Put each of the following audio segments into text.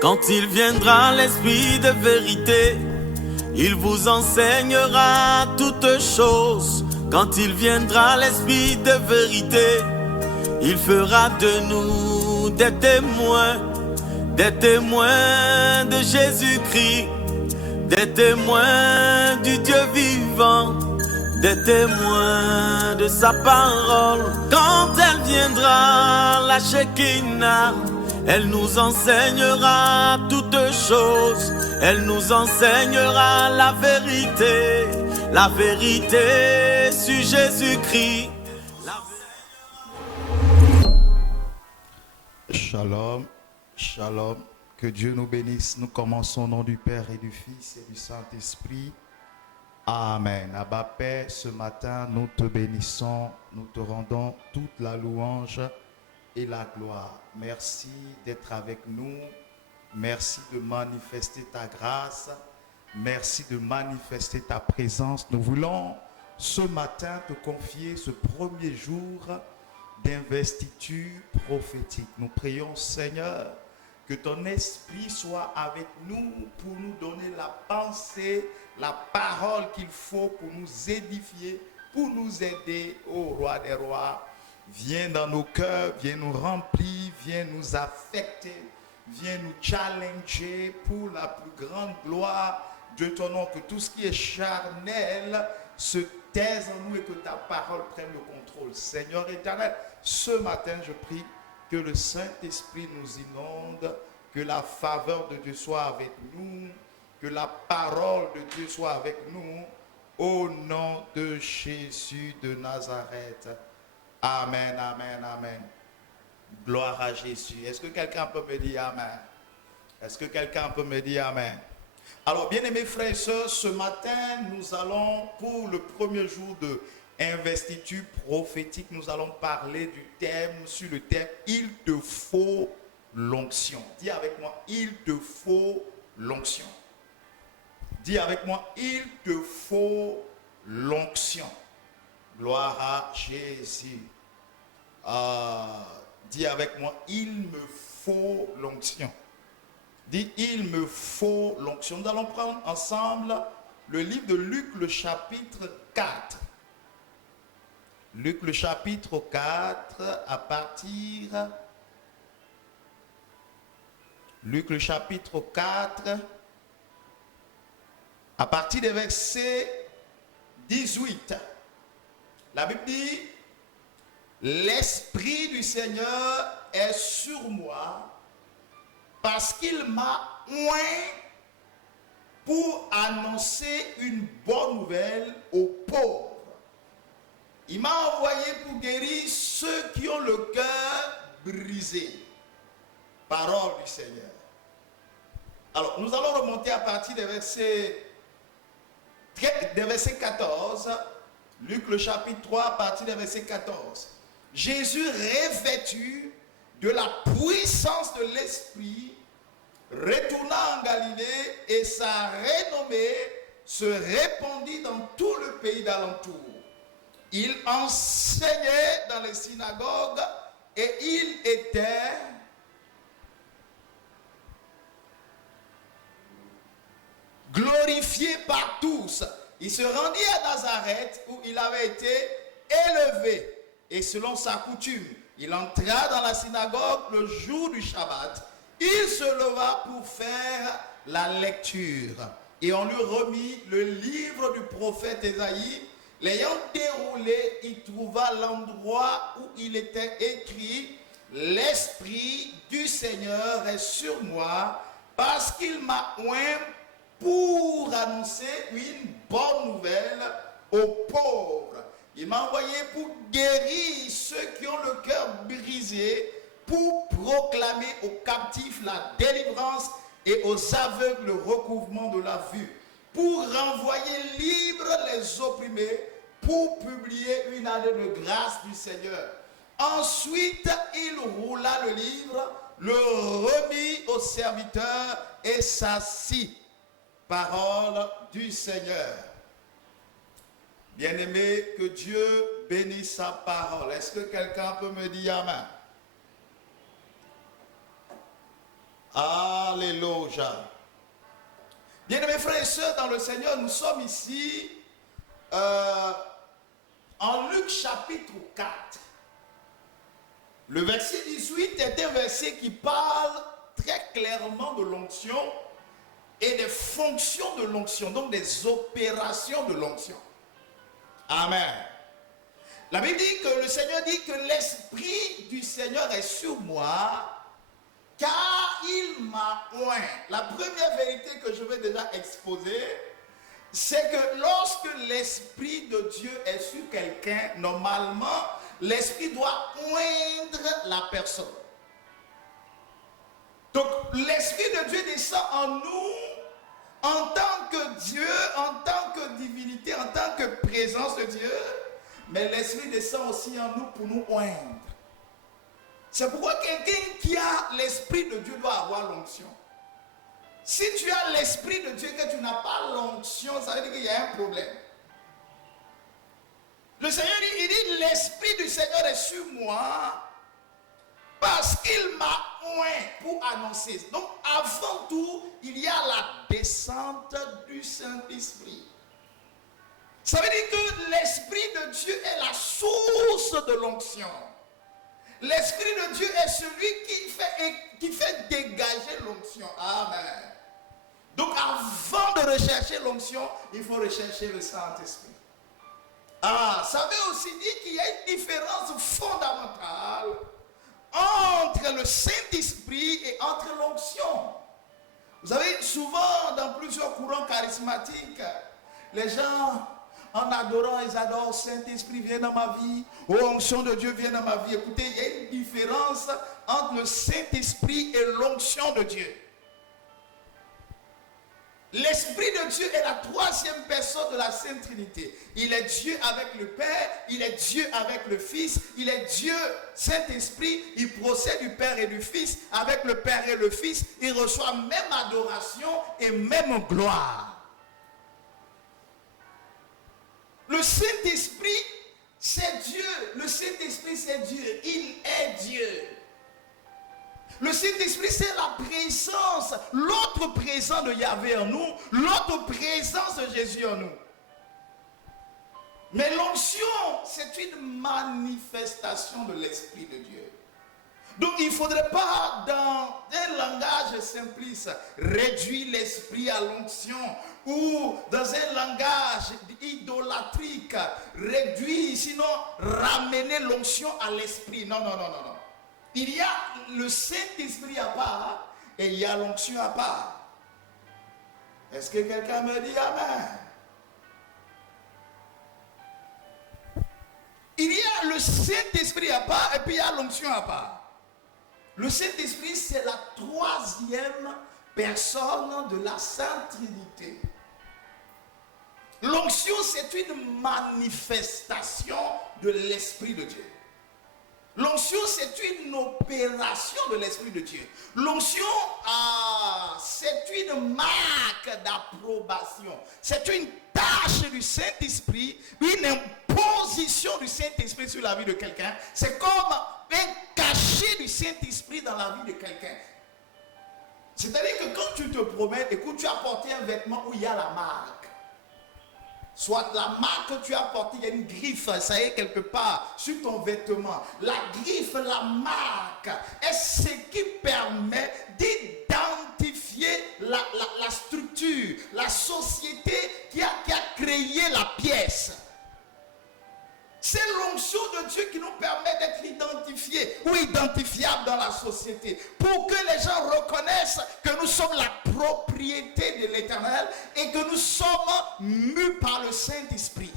Quand il viendra l'Esprit de vérité, il vous enseignera toutes choses. Quand il viendra l'Esprit de vérité, il fera de nous des témoins de Jésus-Christ, des témoins du Dieu vivant, des témoins de sa parole. Quand elle viendra, la Shekinah, elle nous enseignera toutes choses. Elle nous enseignera la vérité sur Jésus-Christ. Shalom, shalom, que Dieu nous bénisse. Nous commençons au nom du Père et du Fils et du Saint-Esprit. Amen. Abba Père, ce matin, nous te bénissons, nous te rendons toute la louange et la gloire. Merci d'être avec nous. Merci de manifester ta grâce. Merci de manifester ta présence. Nous voulons ce matin te confier ce premier jour d'investiture prophétique. Nous prions, Seigneur, que ton esprit soit avec nous pour nous donner la pensée, la parole qu'il faut pour nous édifier, pour nous aider, ô Roi des rois. Viens dans nos cœurs, viens nous remplir, viens nous affecter, viens nous challenger pour la plus grande gloire de ton nom. Que tout ce qui est charnel se taise en nous et que ta parole prenne le contrôle. Seigneur éternel, ce matin, je prie que le Saint-Esprit nous inonde, que la faveur de Dieu soit avec nous, que la parole de Dieu soit avec nous, au nom de Jésus de Nazareth. Amen, amen, amen. Gloire à Jésus. Est-ce que quelqu'un peut me dire amen? Est-ce que quelqu'un peut me dire amen? Alors, bien-aimés frères et sœurs, ce matin, nous allons, pour le premier jour de investiture prophétique, nous allons parler du thème, sur le thème « Il te faut l'onction ». Dis avec moi « Il te faut l'onction ». Dis avec moi « Il te faut l'onction ». Gloire à Jésus. Dis avec moi « Il me faut l'onction ». Dis « Il me faut l'onction ». Nous allons prendre ensemble le livre de Luc, le chapitre 4. Luc, le chapitre 4, à partir... Luc, le chapitre 4, à partir des versets 18. La Bible dit, « L'Esprit du Seigneur est sur moi, parce qu'il m'a oint pour annoncer une bonne nouvelle aux pauvres. Il m'a envoyé pour guérir ceux qui ont le cœur brisé. » Parole du Seigneur. Alors, nous allons remonter à partir des versets 14. Luc le chapitre 3, à partir des versets 14. Jésus, revêtu de la puissance de l'Esprit, retourna en Galilée et sa renommée se répandit dans tout le pays d'alentour. Il enseignait dans les synagogues et il était glorifié par tous. Il se rendit à Nazareth où il avait été élevé. Et selon sa coutume, il entra dans la synagogue le jour du Shabbat. Il se leva pour faire la lecture. Et on lui remit le livre du prophète Ésaïe. L'ayant déroulé, il trouva l'endroit où il était écrit « L'Esprit du Seigneur est sur moi, parce qu'il m'a oint pour annoncer une bonne nouvelle aux pauvres. Il m'a envoyé pour guérir ceux qui ont le cœur brisé, pour proclamer aux captifs la délivrance et aux aveugles le recouvrement de la vue, pour renvoyer libres les opprimés, pour publier une année de grâce du Seigneur. Ensuite, il roula le livre, le remit au serviteur et s'assit. Parole du Seigneur. Bien-aimé, que Dieu bénisse sa parole. Est-ce que quelqu'un peut me dire amen? Alléluia. Bien-aimés frères et sœurs dans le Seigneur, nous sommes ici en Luc chapitre 4. Le verset 18 est un verset qui parle très clairement de l'onction et des fonctions de l'onction, donc des opérations de l'onction. Amen. La Bible dit que le Seigneur dit que l'Esprit du Seigneur est sur moi, car il m'a oint. La première vérité que je vais déjà exposer, c'est que lorsque l'Esprit de Dieu est sur quelqu'un, normalement, l'Esprit doit oindre la personne. Donc, l'Esprit de Dieu descend en nous en tant que Dieu, en tant que divinité, en tant que présence de Dieu, mais l'Esprit descend aussi en nous pour nous oindre. C'est pourquoi quelqu'un qui a l'Esprit de Dieu doit avoir l'onction. Si tu as l'Esprit de Dieu et que tu n'as pas l'onction, ça veut dire qu'il y a un problème. Le Seigneur dit, il dit, l'Esprit du Seigneur est sur moi parce qu'il m'a oint pour annoncer. Donc avant tout, il y a la descente du Saint-Esprit. Ça veut dire que l'Esprit de Dieu est la source de l'onction. L'Esprit de Dieu est celui qui fait dégager l'onction. Amen. Donc avant de rechercher l'onction, il faut rechercher le Saint-Esprit. Ça veut aussi dire qu'il y a une différence fondamentale entre le Saint-Esprit et entre l'onction. Vous savez, souvent dans plusieurs courants charismatiques, les gens, en adorant, ils adorent Saint-Esprit vient dans ma vie, onction de Dieu vient dans ma vie. Écoutez, il y a une différence entre le Saint-Esprit et l'onction de Dieu. L'Esprit de Dieu est la troisième personne de la Sainte Trinité. Il est Dieu avec le Père, il est Dieu avec le Fils, il est Dieu, Saint-Esprit, il procède du Père et du Fils, avec le Père et le Fils, il reçoit même adoration et même gloire. Le Saint-Esprit, c'est Dieu. Le Saint-Esprit, c'est Dieu. Il est Dieu. Le Saint-Esprit, c'est la présence, l'autre présence de Yahvé en nous, l'autre présence de Jésus en nous. Mais l'onction, c'est une manifestation de l'Esprit de Dieu. Donc il ne faudrait pas, dans un langage simpliste, réduire l'Esprit à l'onction, ou dans un langage idolâtrique, réduire, sinon ramener l'onction à l'Esprit. Non. Il y a le Saint-Esprit à part et il y a l'onction à part. Est-ce que quelqu'un me dit Amen? Il y a le Saint-Esprit à part et puis il y a l'onction à part. Le Saint-Esprit, c'est la troisième personne de la Sainte Trinité. L'onction, c'est une manifestation de l'Esprit de Dieu. L'onction, c'est une opération de l'Esprit de Dieu. L'onction, c'est une marque d'approbation. C'est une tâche du Saint-Esprit, une imposition du Saint-Esprit sur la vie de quelqu'un. C'est comme un cachet du Saint-Esprit dans la vie de quelqu'un. C'est-à-dire que quand tu te promènes, écoute, tu as porté un vêtement où il y a la marque. Soit la marque que tu as portée, il y a une griffe, ça y est, quelque part, sur ton vêtement. La griffe, la marque, est ce qui permet d'identifier la structure, la société qui a créé la pièce. C'est l'onction de Dieu qui nous permet d'être identifiés ou identifiables dans la société. Pour que les gens reconnaissent que nous sommes la propriété de l'Éternel et que nous sommes mus par le Saint-Esprit.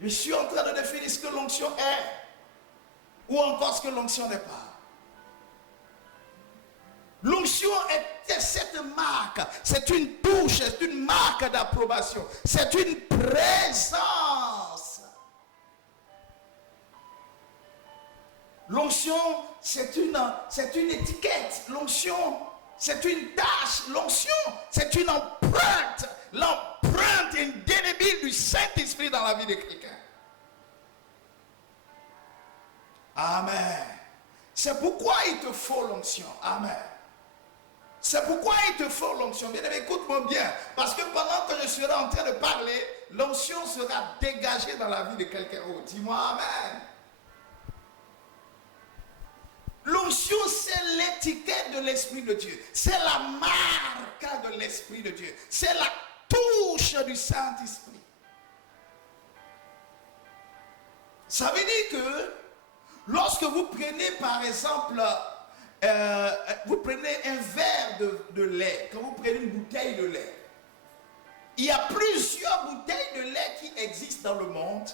Je suis en train de définir ce que l'onction est ou encore ce que l'onction n'est pas. L'onction est cette marque, c'est une touche, c'est une marque d'approbation, c'est une présence. L'onction, c'est une étiquette. L'onction, c'est une tâche. L'onction, c'est une empreinte. L'empreinte indélébile du Saint-Esprit dans la vie de quelqu'un. Amen. C'est pourquoi il te faut l'onction. Amen. C'est pourquoi il te faut l'onction. Bien aimé, écoute-moi bien. Parce que pendant que je serai en train de parler, l'onction sera dégagée dans la vie de quelqu'un d'autre. Dis-moi Amen. L'onction, c'est l'étiquette de l'Esprit de Dieu. C'est la marque de l'Esprit de Dieu. C'est la touche du Saint-Esprit. Ça veut dire que lorsque vous prenez par exemple, vous prenez un verre de lait, quand vous prenez une bouteille de lait, il y a plusieurs bouteilles de lait qui existent dans le monde,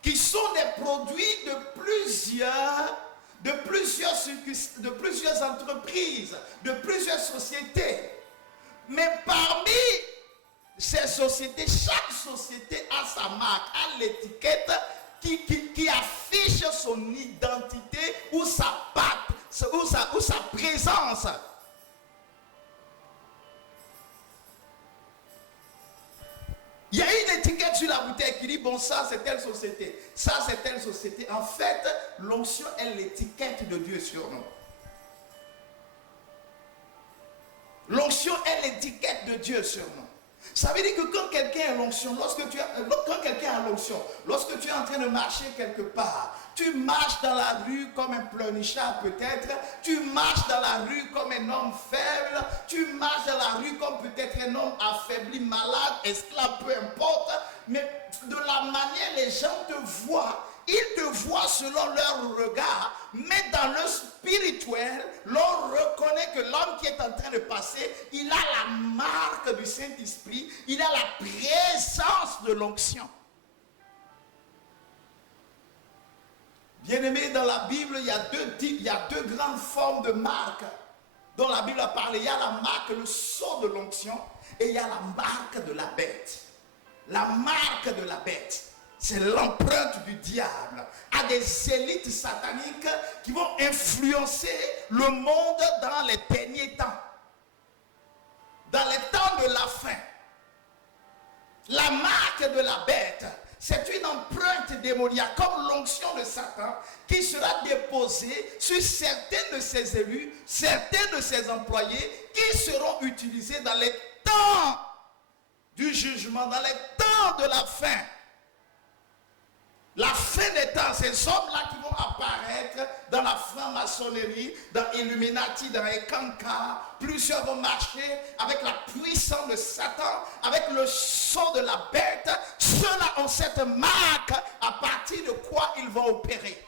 qui sont des produits de plusieurs entreprises, de plusieurs sociétés. Mais parmi ces sociétés, chaque société a sa marque, a l'étiquette qui affiche son identité ou sa patte, ou sa présence. Il y a une étiquette sur la bouteille qui dit, bon, ça c'est telle société, ça c'est telle société. En fait, l'onction est l'étiquette de Dieu sur nous. L'onction est l'étiquette de Dieu sur nous. Ça veut dire que quand quelqu'un a l'onction, lorsque tu es en train de marcher quelque part, tu marches dans la rue comme un pleurnichard peut-être, tu marches dans la rue comme un homme faible, tu marches dans la rue comme peut-être un homme affaibli, malade, esclave, peu importe, mais de la manière les gens te voient, ils te voient selon leur regard, mais dans le spirituel, l'on reconnaît que l'homme qui est en train de passer, il a la marque du Saint-Esprit, il a la présence de l'onction. Bien-aimé, dans la Bible, il y a deux grandes formes de marques dont la Bible a parlé. Il y a la marque, le sceau de l'onction, et il y a la marque de la bête. La marque de la bête, c'est l'empreinte du diable à des élites sataniques qui vont influencer le monde dans les derniers temps. Dans les temps de la fin. La marque de la bête, c'est une empreinte démoniaque comme l'onction de Satan qui sera déposée sur certains de ses élus, certains de ses employés qui seront utilisés dans les temps du jugement, dans les temps de la fin. La fin des temps, ces hommes-là qui vont apparaître dans la franc-maçonnerie, dans Illuminati, dans les cancans, plusieurs vont marcher avec la puissance de Satan, avec le sceau de la bête. Ceux-là ont cette marque à partir de quoi ils vont opérer.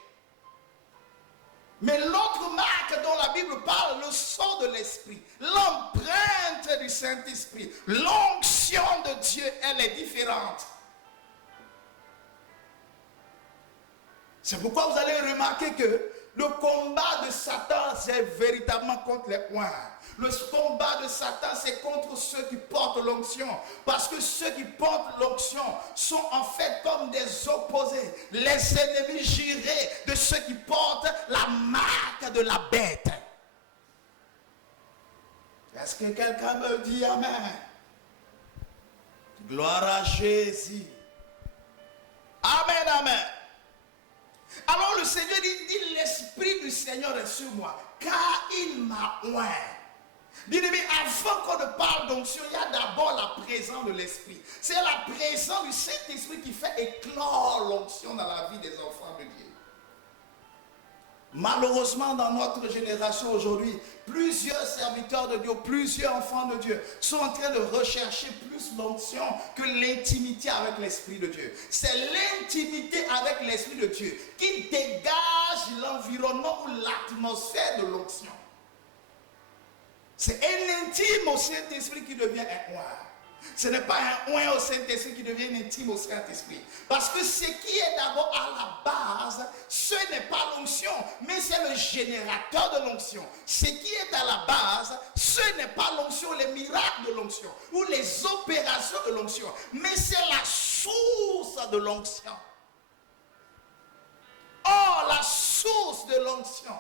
Mais l'autre marque dont la Bible parle, le sceau de l'Esprit, l'empreinte du Saint-Esprit, l'onction de Dieu, elle est différente. C'est pourquoi vous allez remarquer que le combat de Satan, c'est véritablement contre les poings. Le combat de Satan, c'est contre ceux qui portent l'onction. Parce que ceux qui portent l'onction sont en fait comme des opposés. Les ennemis jurés de ceux qui portent la marque de la bête. Est-ce que quelqu'un me dit Amen? Gloire à Jésus. Amen, amen. Alors le Seigneur dit, l'Esprit du Seigneur est sur moi, car il m'a oint. Bien-aimé, avant qu'on ne parle d'onction, il y a d'abord la présence de l'Esprit. C'est la présence du Saint-Esprit qui fait éclore l'onction dans la vie des enfants de Dieu. Malheureusement, dans notre génération aujourd'hui, plusieurs serviteurs de Dieu, plusieurs enfants de Dieu sont en train de rechercher plus l'onction que l'intimité avec l'Esprit de Dieu. C'est l'intimité avec l'Esprit de Dieu qui dégage l'environnement ou l'atmosphère de l'onction. C'est un intime au Saint-Esprit qui devient un oint. Ce n'est pas un oint au Saint-Esprit qui devient intime au Saint-Esprit. Parce que ce qui est d'abord à la base, ce n'est pas l'onction, mais c'est le générateur de l'onction. Ce qui est à la base, ce n'est pas l'onction, les miracles de l'onction, ou les opérations de l'onction, mais c'est la source de l'onction. Or, la source de l'onction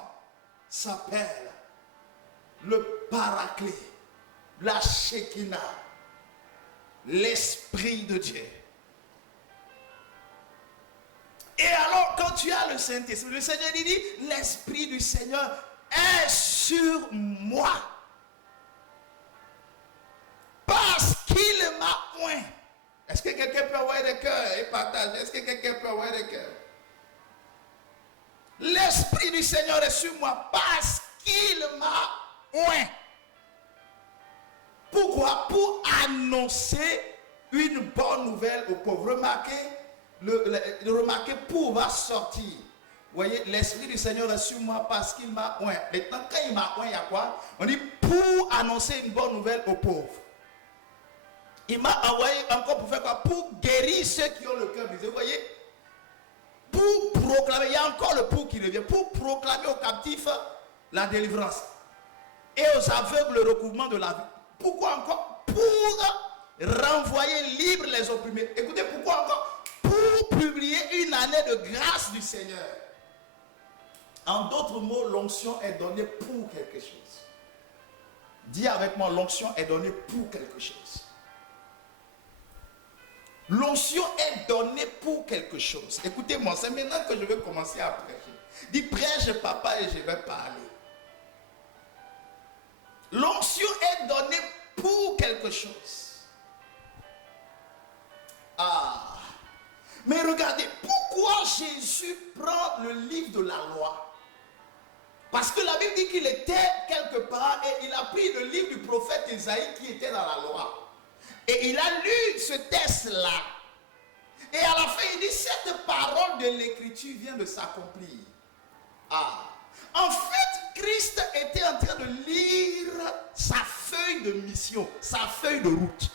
s'appelle le Paraclet, la Shekinah, l'Esprit de Dieu. Et alors, quand tu as le Saint-Esprit, le Seigneur dit, l'Esprit du Seigneur est sur moi. Parce qu'il m'a oint. Est-ce que quelqu'un peut avoir des cœurs et partage? Est-ce que quelqu'un peut avoir des cœurs? L'Esprit du Seigneur est sur moi parce qu'il m'a oint. Pourquoi? Pour annoncer une bonne nouvelle aux pauvres. Remarquez, pour va sortir. Vous voyez, l'Esprit du Seigneur est sur moi parce qu'il m'a oint. Maintenant, quand il m'a oint, il y a quoi? On dit pour annoncer une bonne nouvelle aux pauvres. Il m'a envoyé encore pour faire quoi? Pour guérir ceux qui ont le cœur brisé. Vous voyez? Pour proclamer, il y a encore le pour qui revient. Pour proclamer aux captifs la délivrance. Et aux aveugles le recouvrement de la vie. Pourquoi encore? Pour renvoyer libres les opprimés. Écoutez, pourquoi encore? Pour publier une année de grâce du Seigneur. En d'autres mots, l'onction est donnée pour quelque chose. Dis avec moi, l'onction est donnée pour quelque chose. L'onction est donnée pour quelque chose. Écoutez-moi, c'est maintenant que je vais commencer à prêcher. Dis, prêche papa et je vais parler. L'onction est donnée pour quelque chose. Ah. Mais regardez, pourquoi Jésus prend le livre de la loi? Parce que la Bible dit qu'il était quelque part et il a pris le livre du prophète Isaïe qui était dans la loi. Et il a lu ce texte-là. Et à la fin, il dit, cette parole de l'écriture vient de s'accomplir. Ah. En fait, Christ était en train de lire sa feuille de mission, sa feuille de route.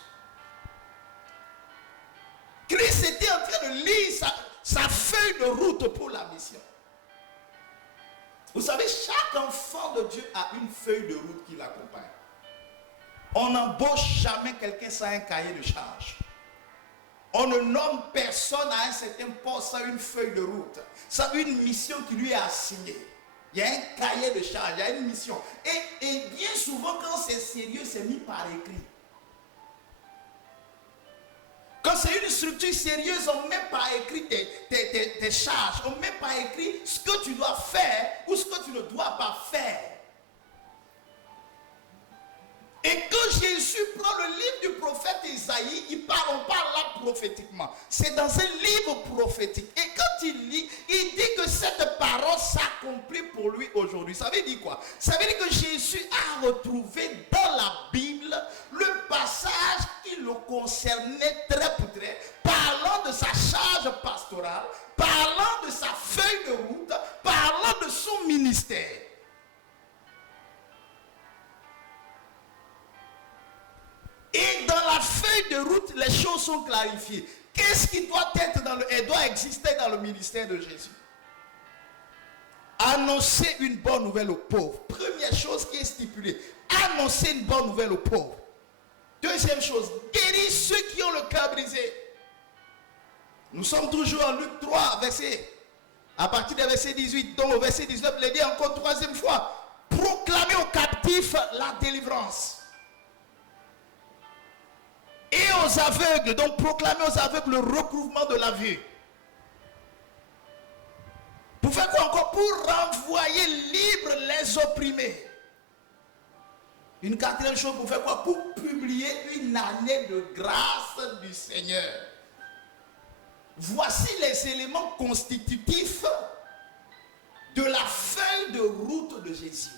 Christ était en train de lire sa feuille de route pour la mission. Vous savez, chaque enfant de Dieu a une feuille de route qui l'accompagne. On n'embauche jamais quelqu'un sans un cahier de charge. On ne nomme personne à un certain poste sans une feuille de route, sans une mission qui lui est assignée. Il y a un cahier de charge, il y a une mission. Et bien souvent, quand c'est sérieux, c'est mis par écrit. Quand c'est une structure sérieuse, on ne met pas écrit tes charges. On ne met pas écrit ce que tu dois faire ou ce que tu ne dois pas faire. Et quand Jésus prend le livre du prophète Isaïe, on parle là prophétiquement. C'est dans un livre prophétique. Et quand il lit, il dit que cette parole s'accomplit pour lui aujourd'hui. Ça veut dire quoi? Ça veut dire que Jésus a retrouvé dans la Bible le passage qui le concernait très pour très, parlant de sa charge pastorale, parlant de sa feuille de route, parlant de son ministère. Et dans la feuille de route, les choses sont clarifiées. Qu'est-ce qui doit être doit exister dans le ministère de Jésus? Annoncer une bonne nouvelle aux pauvres. Première chose qui est stipulée. Annoncer une bonne nouvelle aux pauvres. Deuxième chose, guérir ceux qui ont le cœur brisé. Nous sommes toujours en Luc 3, à partir du verset 18, dont le verset 19 le dit encore troisième fois. Proclamer aux captifs la délivrance. Et aux aveugles, donc proclamer aux aveugles le recouvrement de la vue. Pour faire quoi encore? Pour renvoyer libres les opprimés. Une quatrième chose, pour faire quoi? Pour publier une année de grâce du Seigneur. Voici les éléments constitutifs de la feuille de route de Jésus.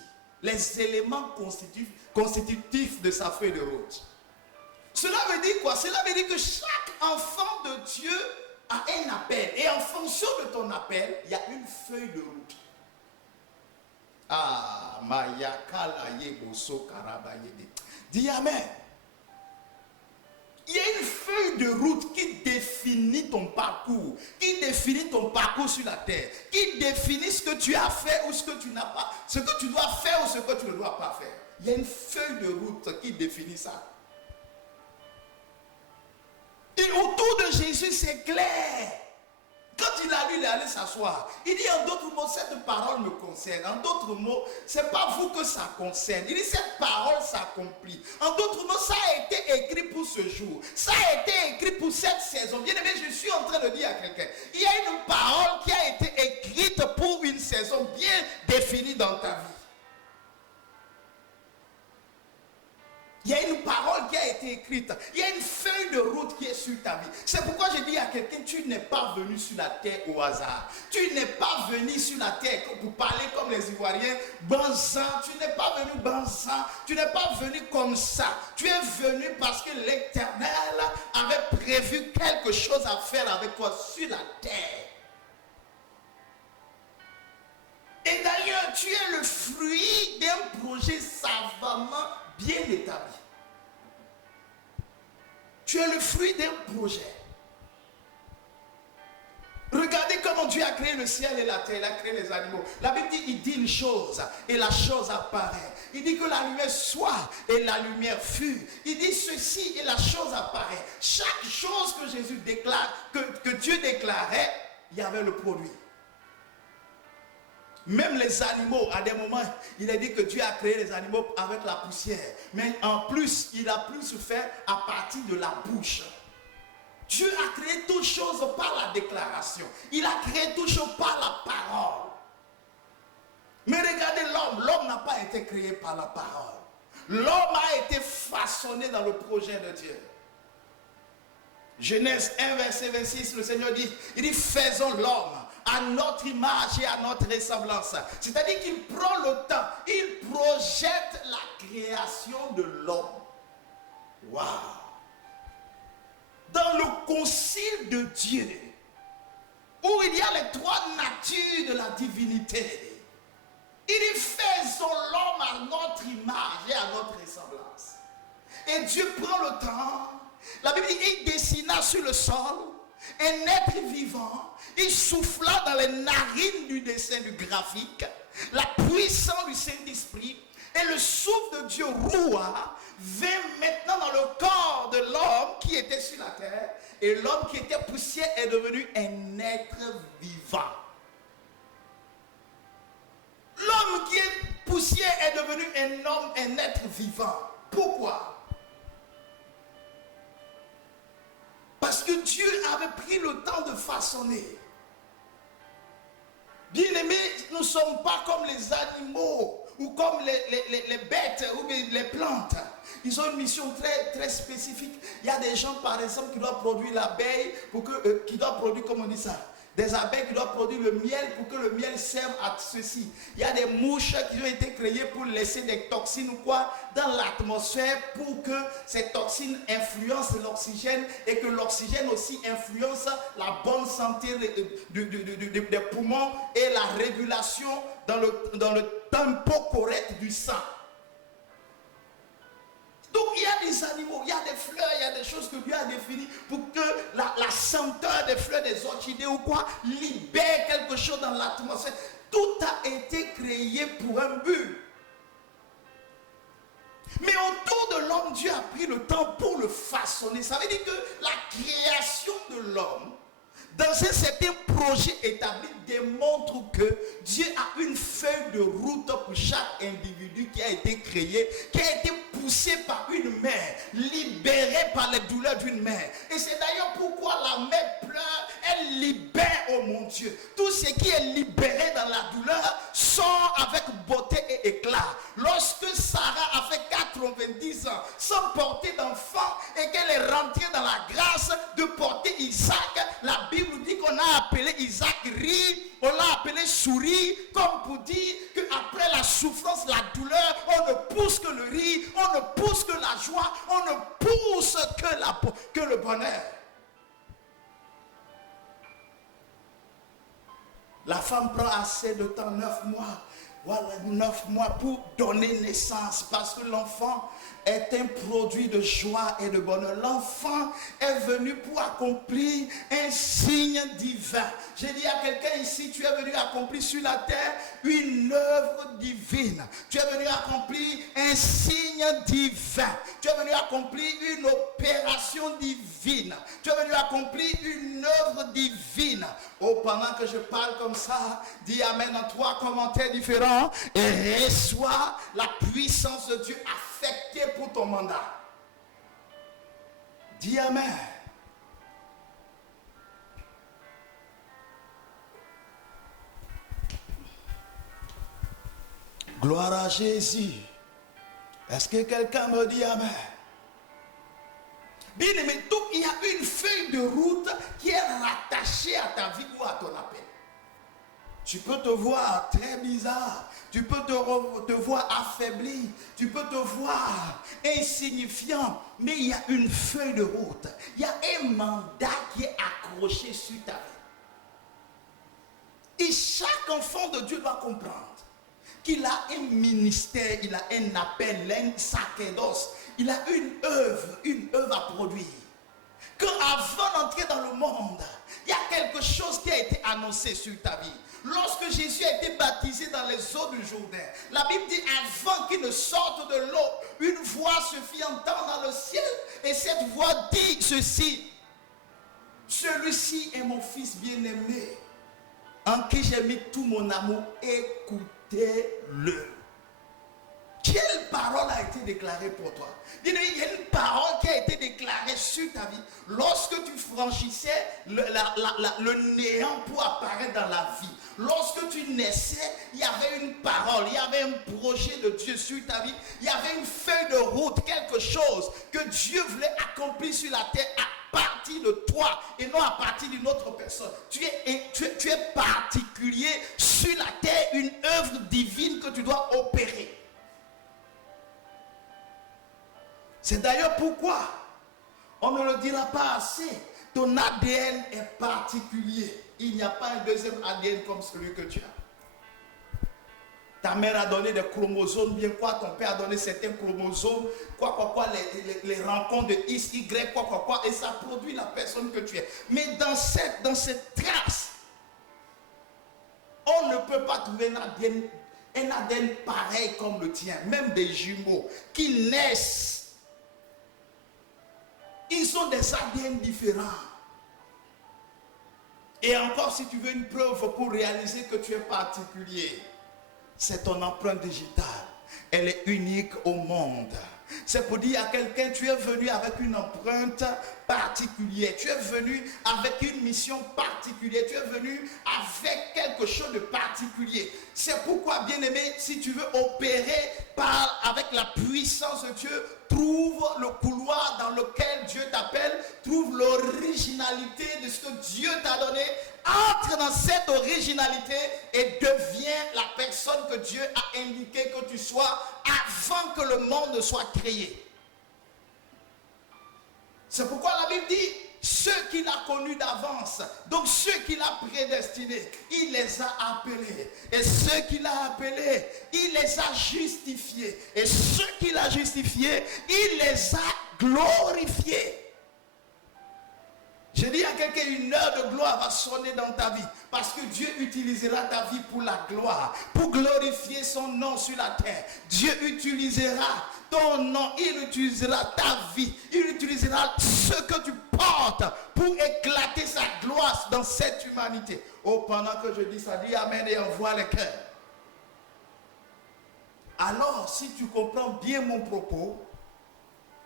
Les éléments constitutifs de sa feuille de route. Cela veut dire quoi? Cela veut dire que chaque enfant de Dieu a un appel. Et en fonction de ton appel, il y a une feuille de route. Ah, dis amen. Il y a une feuille de route qui définit ton parcours, qui définit ton parcours sur la terre, qui définit ce que tu as fait ou ce que tu n'as pas, ce que tu dois faire ou ce que tu ne dois pas faire. Il y a une feuille de route qui définit ça. Et autour de Jésus, c'est clair. Quand il a lu, il est allé s'asseoir. Il dit en d'autres mots, cette parole me concerne. En d'autres mots, c'est pas vous que ça concerne. Il dit cette parole s'accomplit. En d'autres mots, ça a été écrit pour ce jour. Ça a été écrit pour cette saison. Bien aimé, je suis en train de dire à quelqu'un, il y a une parole a été écrite. Il y a une feuille de route qui est sur ta vie. C'est pourquoi je dis à quelqu'un, tu n'es pas venu sur la terre au hasard. Tu n'es pas venu sur la terre pour parler comme les Ivoiriens, banzan. Tu n'es pas venu banzan. Tu n'es pas venu comme ça. Tu es venu parce que l'Éternel avait prévu quelque chose à faire avec toi sur la terre. Et d'ailleurs, tu es le fruit d'un projet savamment bien établi. Tu es le fruit d'un projet. Regardez comment Dieu a créé le ciel et la terre, il a créé les animaux. La Bible dit, il dit une chose et la chose apparaît. Il dit que la lumière soit et la lumière fut. Il dit ceci et la chose apparaît. Chaque chose que Jésus déclare, que Dieu déclarait, il y avait le produit. Même les animaux, à des moments, il a dit que Dieu a créé les animaux avec la poussière. Mais en plus, il a plus fait à partir de la bouche. Dieu a créé toutes choses par la déclaration. Il a créé toutes choses par la parole. Mais regardez l'homme. L'homme n'a pas été créé par la parole. L'homme a été façonné dans le projet de Dieu. Genèse 1, verset 26, le Seigneur dit, il dit, faisons l'homme à notre image et à notre ressemblance. C'est-à-dire qu'il prend le temps, il projette la création de l'homme. Waouh! Dans le concile de Dieu, où il y a les trois natures de la divinité, il dit, faisons l'homme à notre image et à notre ressemblance. Et Dieu prend le temps, la Bible dit, il dessina sur le sol un être vivant. Il souffla dans les narines du dessin du graphique la puissance du Saint-Esprit et le souffle de Dieu roua vint maintenant dans le corps de l'homme qui était sur la terre et l'homme qui était poussière est devenu un être vivant. L'homme qui est poussière est devenu un homme, un être vivant. Pourquoi? Parce que Dieu avait pris le temps de façonner. Bien-aimés, nous ne sommes pas comme les animaux ou comme les bêtes ou les plantes. Ils ont une mission très, très spécifique. Il y a des gens, par exemple, qui doivent produire l'abeille, qui doivent produire, comment on dit ça, des abeilles qui doivent produire le miel pour que le miel serve à ceci. Il y a des mouches qui ont été créées pour laisser des toxines ou quoi dans l'atmosphère pour que ces toxines influencent l'oxygène et que l'oxygène aussi influence la bonne santé des poumons et la régulation dans le tempo correct du sang. Donc il y a des animaux, il y a des fleurs, il y a des choses que Dieu a définies pour que la senteur des fleurs, des orchidées ou quoi, libère quelque chose dans l'atmosphère. Tout a été créé pour un but. Mais autour de l'homme, Dieu a pris le temps pour le façonner. Ça veut dire que la création de l'homme, dans un certain projet établi, démontre que Dieu a une feuille de route pour chaque individu qui a été créé, qui a été poussé par une mère, libéré par les douleurs d'une mère. Et c'est d'ailleurs pourquoi la mère pleure, elle libère, oh mon Dieu. Tout ce qui est libéré dans la douleur sort avec beauté et éclat. Lorsque Sarah a fait 90 ans sans porter d'enfant et qu'elle est rentrée dans la grâce de porter Isaac, la Bible dit qu'on a appelé Isaac rire, on l'a appelé sourire, comme pour dire qu'après la souffrance, la douleur, on ne pousse que le rire, on ne pousse que la joie, on ne pousse que le bonheur. La femme prend assez de temps, 9 mois. Voilà, 9 mois pour donner naissance, parce que l'enfant est un produit de joie et de bonheur. L'enfant est venu pour accomplir un signe divin. J'ai dit à quelqu'un ici, tu es venu accomplir sur la terre une œuvre divine. Tu es venu accomplir un signe divin. Tu es venu accomplir une opération divine. Tu es venu accomplir une œuvre divine. Oh, pendant que je parle comme ça, dis Amen en 3 commentaires différents et reçois la puissance de Dieu affectée pour ton mandat. Dis Amen. Gloire à Jésus. Est-ce que quelqu'un me dit Amen? Bien aimé, donc il y a une feuille de route qui est rattachée à ta vie ou à ton appel. Tu peux te voir très bizarre, tu peux te voir affaibli, tu peux te voir insignifiant, mais il y a une feuille de route, il y a un mandat qui est accroché sur ta vie. Et chaque enfant de Dieu doit comprendre qu'il a un ministère, il a un appel, il a un sacerdoce, il a une œuvre à produire. Qu'avant d'entrer dans le monde, il y a quelque chose qui a été annoncé sur ta vie. Lorsque Jésus a été baptisé dans les eaux du Jourdain, la Bible dit avant qu'il ne sorte de l'eau, une voix se fit entendre dans le ciel et cette voix dit ceci: celui-ci est mon fils bien-aimé en qui j'ai mis tout mon amour, écoutez-le. Quelle parole a été déclarée pour toi? Il y a une parole qui a été déclarée sur ta vie lorsque tu franchissais le néant pour apparaître dans la vie. Lorsque tu naissais, il y avait une parole, il y avait un projet de Dieu sur ta vie, il y avait une feuille de route, quelque chose que Dieu voulait accomplir sur la terre à partir de toi et non à partir d'une autre personne. Tu es particulier sur la terre, une œuvre divine que tu dois opérer. C'est d'ailleurs pourquoi on ne le dira pas assez. Ton ADN est particulier. Il n'y a pas un deuxième ADN comme celui que tu as. Ta mère a donné des chromosomes, bien quoi, ton père a donné certains chromosomes, les rencontres de X, Y, et ça produit la personne que tu es. Mais dans cette trace, on ne peut pas trouver un ADN pareil comme le tien, même des jumeaux qui naissent. Ils ont des ADN différents. Et encore, si tu veux une preuve pour réaliser que tu es particulier, c'est ton empreinte digitale. Elle est unique au monde. C'est pour dire à quelqu'un, tu es venu avec une empreinte particulière. Tu es venu avec une mission particulière. Tu es venu avec quelque chose de particulier. C'est pourquoi, bien-aimé, si tu veux opérer avec la puissance de Dieu, trouve le couloir dans lequel Dieu t'appelle, trouve l'originalité de ce que Dieu t'a donné, entre dans cette originalité et deviens la personne que Dieu a indiqué que tu sois avant que le monde ne soit créé. C'est pourquoi la Bible dit, ceux qu'il a connus d'avance, donc ceux qu'il a prédestinés, il les a appelés. Et ceux qu'il a appelés, il les a justifiés. Et ceux qu'il a justifiés, il les a glorifiés. Je dis à quelqu'un, une heure de gloire va sonner dans ta vie. Parce que Dieu utilisera ta vie pour la gloire. Pour glorifier son nom sur la terre. Dieu utilisera ton nom. Il utilisera ta vie. Il utilisera ce que tu portes pour éclater sa gloire dans cette humanité. Oh, pendant que je dis ça, dis amen et envoie les cœurs. Alors, si tu comprends bien mon propos,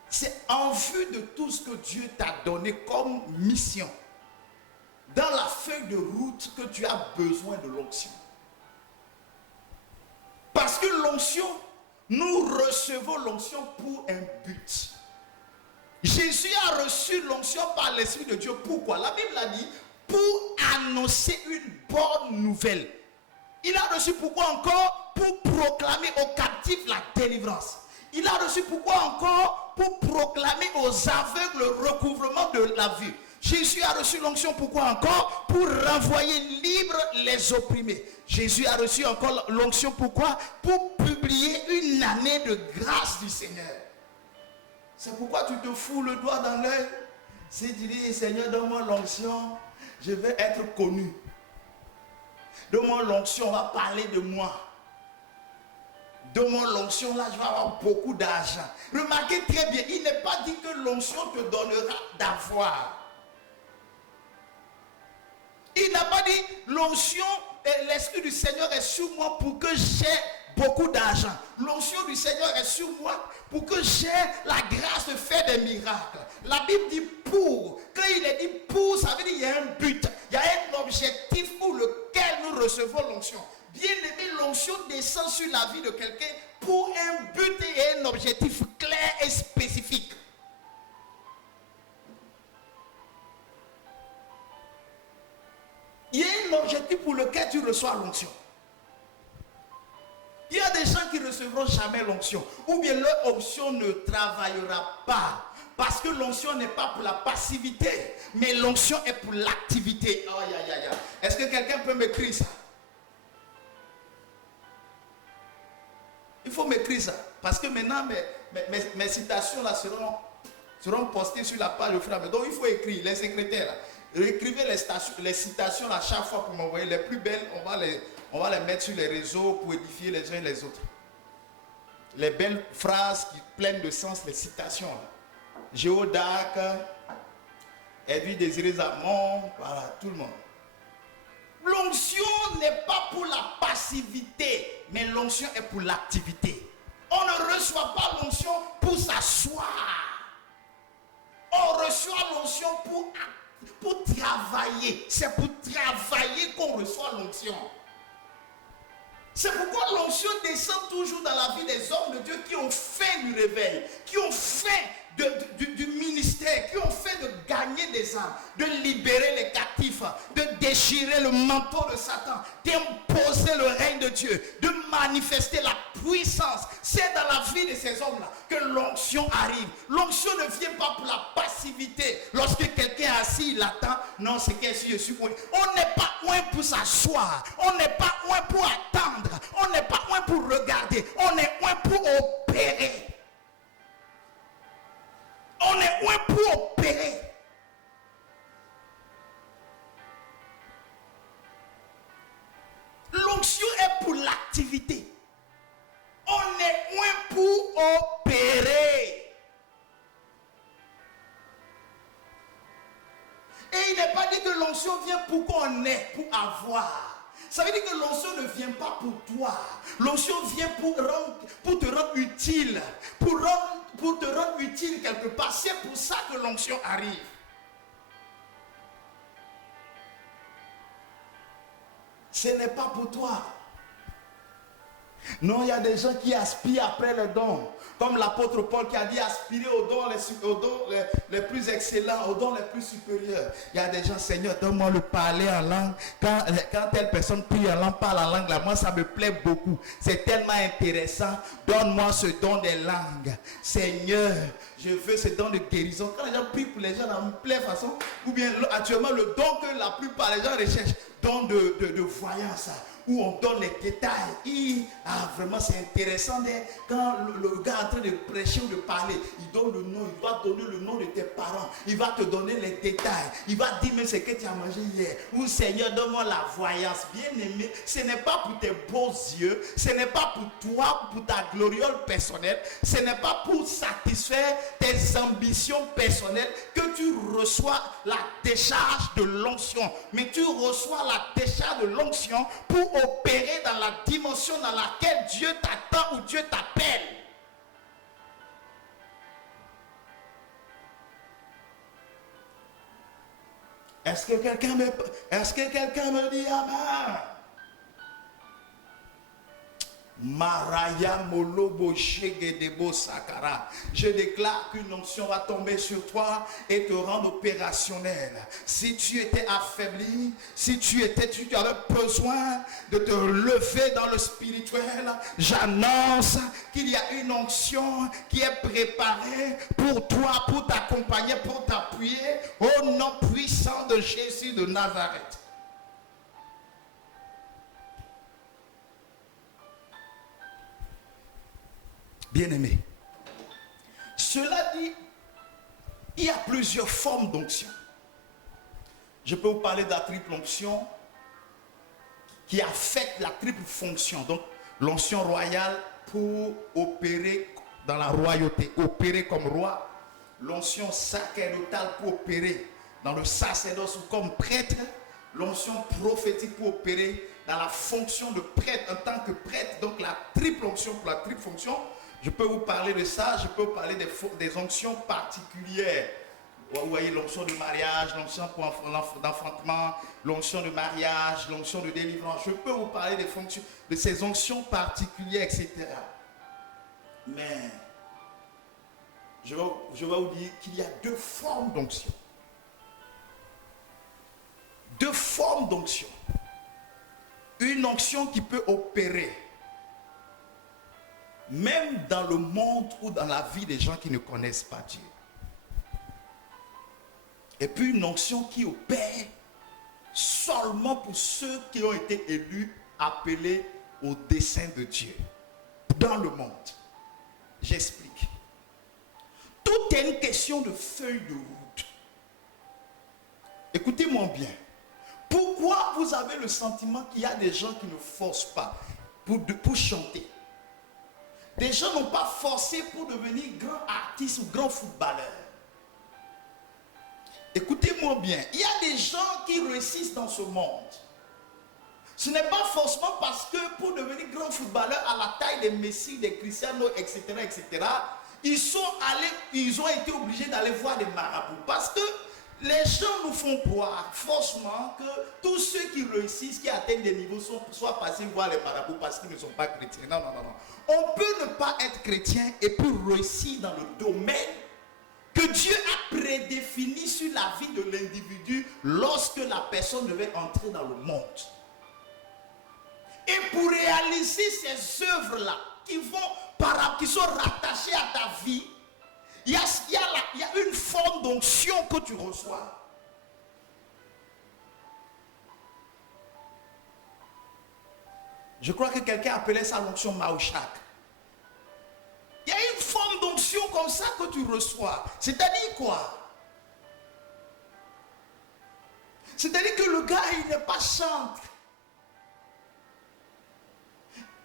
c'est en vue de tout ce que Dieu t'a donné comme mission. Dans la feuille de route que tu as besoin de l'onction. Parce que l'onction, nous recevons l'onction pour un but. Jésus a reçu l'onction par l'Esprit de Dieu. Pourquoi? La Bible a dit, pour annoncer une bonne nouvelle. Il a reçu pourquoi encore? Pour proclamer aux captifs la délivrance. Il a reçu pourquoi encore? Pour proclamer aux aveugles le recouvrement de la vue. Jésus a reçu l'onction pourquoi encore? Pour renvoyer libres les opprimés. Jésus a reçu encore l'onction pourquoi? Pour publier une année de grâce du Seigneur. C'est pourquoi tu te fous le doigt dans l'œil. Si tu dis, Seigneur, donne-moi l'onction, je vais être connu. Donne-moi l'onction, on va parler de moi. De mon l'onction, là, je vais avoir beaucoup d'argent. Remarquez très bien, il n'est pas dit que l'onction te donnera d'avoir. Il n'a pas dit l'onction, l'Esprit du Seigneur est sur moi pour que j'ai beaucoup d'argent. L'onction du Seigneur est sur moi pour que j'ai la grâce de faire des miracles. La Bible dit pour. Quand il est dit pour, ça veut dire qu'il y a un but. Il y a un objectif pour lequel nous recevons l'onction. Bien aimé, l'onction descend sur la vie de quelqu'un pour un but et un objectif clair et spécifique. l'objectif pour lequel tu reçois l'onction. Il y a des gens qui ne recevront jamais l'onction, ou bien leur onction ne travaillera pas. Parce que l'onction n'est pas pour la passivité, mais l'onction est pour l'activité. Oh, est-ce que quelqu'un peut m'écrire ça? Il faut m'écrire ça. Parce que maintenant, mes citations là seront postées sur la page au fur et à mesure. Donc il faut écrire, les secrétaires là. Écrivez les citations à chaque fois pour m'envoyer. Les plus belles, on va les mettre sur les réseaux pour édifier les uns et les autres. Les belles phrases qui pleines de sens, les citations là. Géodac, Edwige Désiré Zamon, voilà, tout le monde. L'onction n'est pas pour la passivité, mais l'onction est pour l'activité. On ne reçoit pas l'onction pour s'asseoir. On reçoit l'onction pour travailler. C'est pour travailler qu'on reçoit l'onction. C'est pourquoi l'onction descend toujours dans la vie des hommes de Dieu qui ont fait du réveil, qui ont fait du ministère, qui ont fait de gagner des âmes, de libérer les captifs, de déchirer le manteau de Satan, d'imposer le règne de Dieu, de manifester la puissance. C'est dans la vie de ces hommes-là que l'onction arrive. L'onction ne vient pas pour la passivité. Lorsque quelqu'un est assis, il attend. Non, c'est qu'est-ce que je suis. On n'est pas loin pour s'asseoir. On n'est pas loin pour attendre. On n'est pas loin pour regarder. On est loin pour opérer. On est loin pour opérer. L'onction est pour l'activité. On est loin pour opérer. Et il n'est pas dit que l'onction vient pour qu'on ait, pour avoir. Ça veut dire que l'onction ne vient pas pour toi. L'onction vient pour te rendre utile. Pour te rendre utile quelque part. C'est pour ça que l'onction arrive. Ce n'est pas pour toi. Non, il y a des gens qui aspirent après les dons. Comme l'apôtre Paul qui a dit aspirer aux dons les plus excellents, aux dons les plus supérieurs. Il y a des gens, Seigneur, donne-moi le parler en langue. Quand telle personne prie en langue, parle en langue, là, moi ça me plaît beaucoup. C'est tellement intéressant. Donne-moi ce don des langues. Seigneur, je veux ce don de guérison. Quand les gens prient pour les gens dans pleine façon, ou bien actuellement le don que la plupart des gens recherchent, don de voyance, où on donne les détails. Vraiment c'est intéressant quand le gars est en train de prêcher ou de parler, il donne le nom, il va donner le nom de tes parents, il va te donner les détails, il va dire même ce que tu as mangé hier. Ou Seigneur, donne-moi la voyance. Bien aimé, ce n'est pas pour tes beaux yeux, ce n'est pas pour toi, pour ta gloriole personnelle, ce n'est pas pour satisfaire tes ambitions personnelles que tu reçois la décharge de l'onction, mais tu reçois la décharge de l'onction pour opérer dans la dimension dans laquelle Dieu t'attend ou Dieu t'appelle. Est-ce que quelqu'un me dit amen? Maraya Molobo Shegedebo Sakara. Je déclare qu'une onction va tomber sur toi et te rendre opérationnel. Si tu étais affaibli, si tu avais besoin de te lever dans le spirituel, j'annonce qu'il y a une onction qui est préparée pour toi, pour t'accompagner, pour t'appuyer au nom puissant de Jésus de Nazareth. Bien-aimé, cela dit, il y a plusieurs formes d'onction. Je peux vous parler de la triple onction qui affecte la triple fonction. Donc, l'onction royale pour opérer dans la royauté, opérer comme roi. L'onction sacerdotale pour opérer dans le sacerdoce ou comme prêtre. L'onction prophétique pour opérer dans la fonction de prêtre en tant que prêtre. Donc, la triple onction pour la triple fonction. Je peux vous parler de ça, je peux vous parler des onctions particulières. Vous voyez l'onction de mariage, l'onction d'enfantement, l'onction de mariage, l'onction de délivrance. Je peux vous parler des fonctions, de ces onctions particulières, etc. Mais je vais vous dire qu'il y a deux formes d'onction. Deux formes d'onction. Une onction qui peut opérer même dans le monde ou dans la vie des gens qui ne connaissent pas Dieu. Et puis une onction qui opère seulement pour ceux qui ont été élus, appelés au dessein de Dieu dans le monde. J'explique. Tout est une question de feuille de route. Écoutez-moi bien. Pourquoi vous avez le sentiment qu'il y a des gens qui ne forcent pas pour chanter? Des gens n'ont pas forcé pour devenir grands artistes ou grands footballeurs. Écoutez-moi bien, il y a des gens qui réussissent dans ce monde. Ce n'est pas forcément parce que pour devenir grand footballeur à la taille des Messi, des Cristiano, etc., ils ont été obligés d'aller voir des marabouts. Parce que les gens nous font croire forcément que tous ceux qui réussissent, qui atteignent des niveaux, soit passés voir les marabouts parce qu'ils ne sont pas chrétiens. Non. On peut ne pas être chrétien et puis réussir dans le domaine que Dieu a prédéfini sur la vie de l'individu lorsque la personne devait entrer dans le monde. Et pour réaliser ces œuvres-là qui sont rattachées à ta vie, il y a une forme d'onction que tu reçois. Je crois que quelqu'un appelait ça l'onction Maouchak. Il y a une forme d'onction comme ça que tu reçois. C'est-à-dire quoi? C'est-à-dire que le gars, il n'est pas chanteur.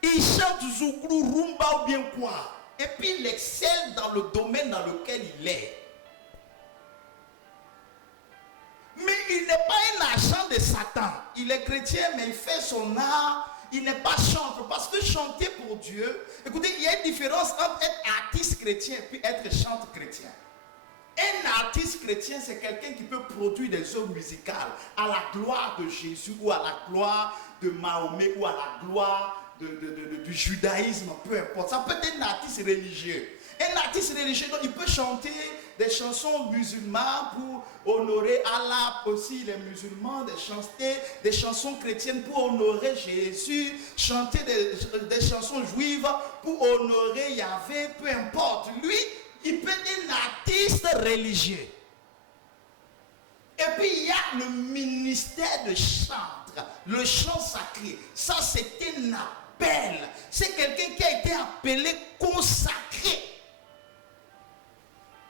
Il chante Zouglou, Rumba ou bien quoi. Et puis il excelle dans le domaine dans lequel il est. Mais il n'est pas un agent de Satan. Il est chrétien, mais il fait son art. Il n'est pas chanteur. Parce que chanter pour Dieu, écoutez, il y a une différence entre être artiste chrétien et puis être chanteur chrétien. Un artiste chrétien, c'est quelqu'un qui peut produire des œuvres musicales à la gloire de Jésus ou à la gloire de Mahomet ou à la gloire du judaïsme, peu importe. Ça peut être un artiste religieux. Un artiste religieux, donc il peut chanter des chansons musulmanes pour honorer Allah, aussi les musulmans, chanter des chansons chrétiennes pour honorer Jésus, chanter des chansons juives pour honorer Yahvé, peu importe. Lui, il peut être un artiste religieux. Et puis il y a le ministère de chantre, le chant sacré. Ça, c'est un appel. C'est quelqu'un qui a été appelé consacré.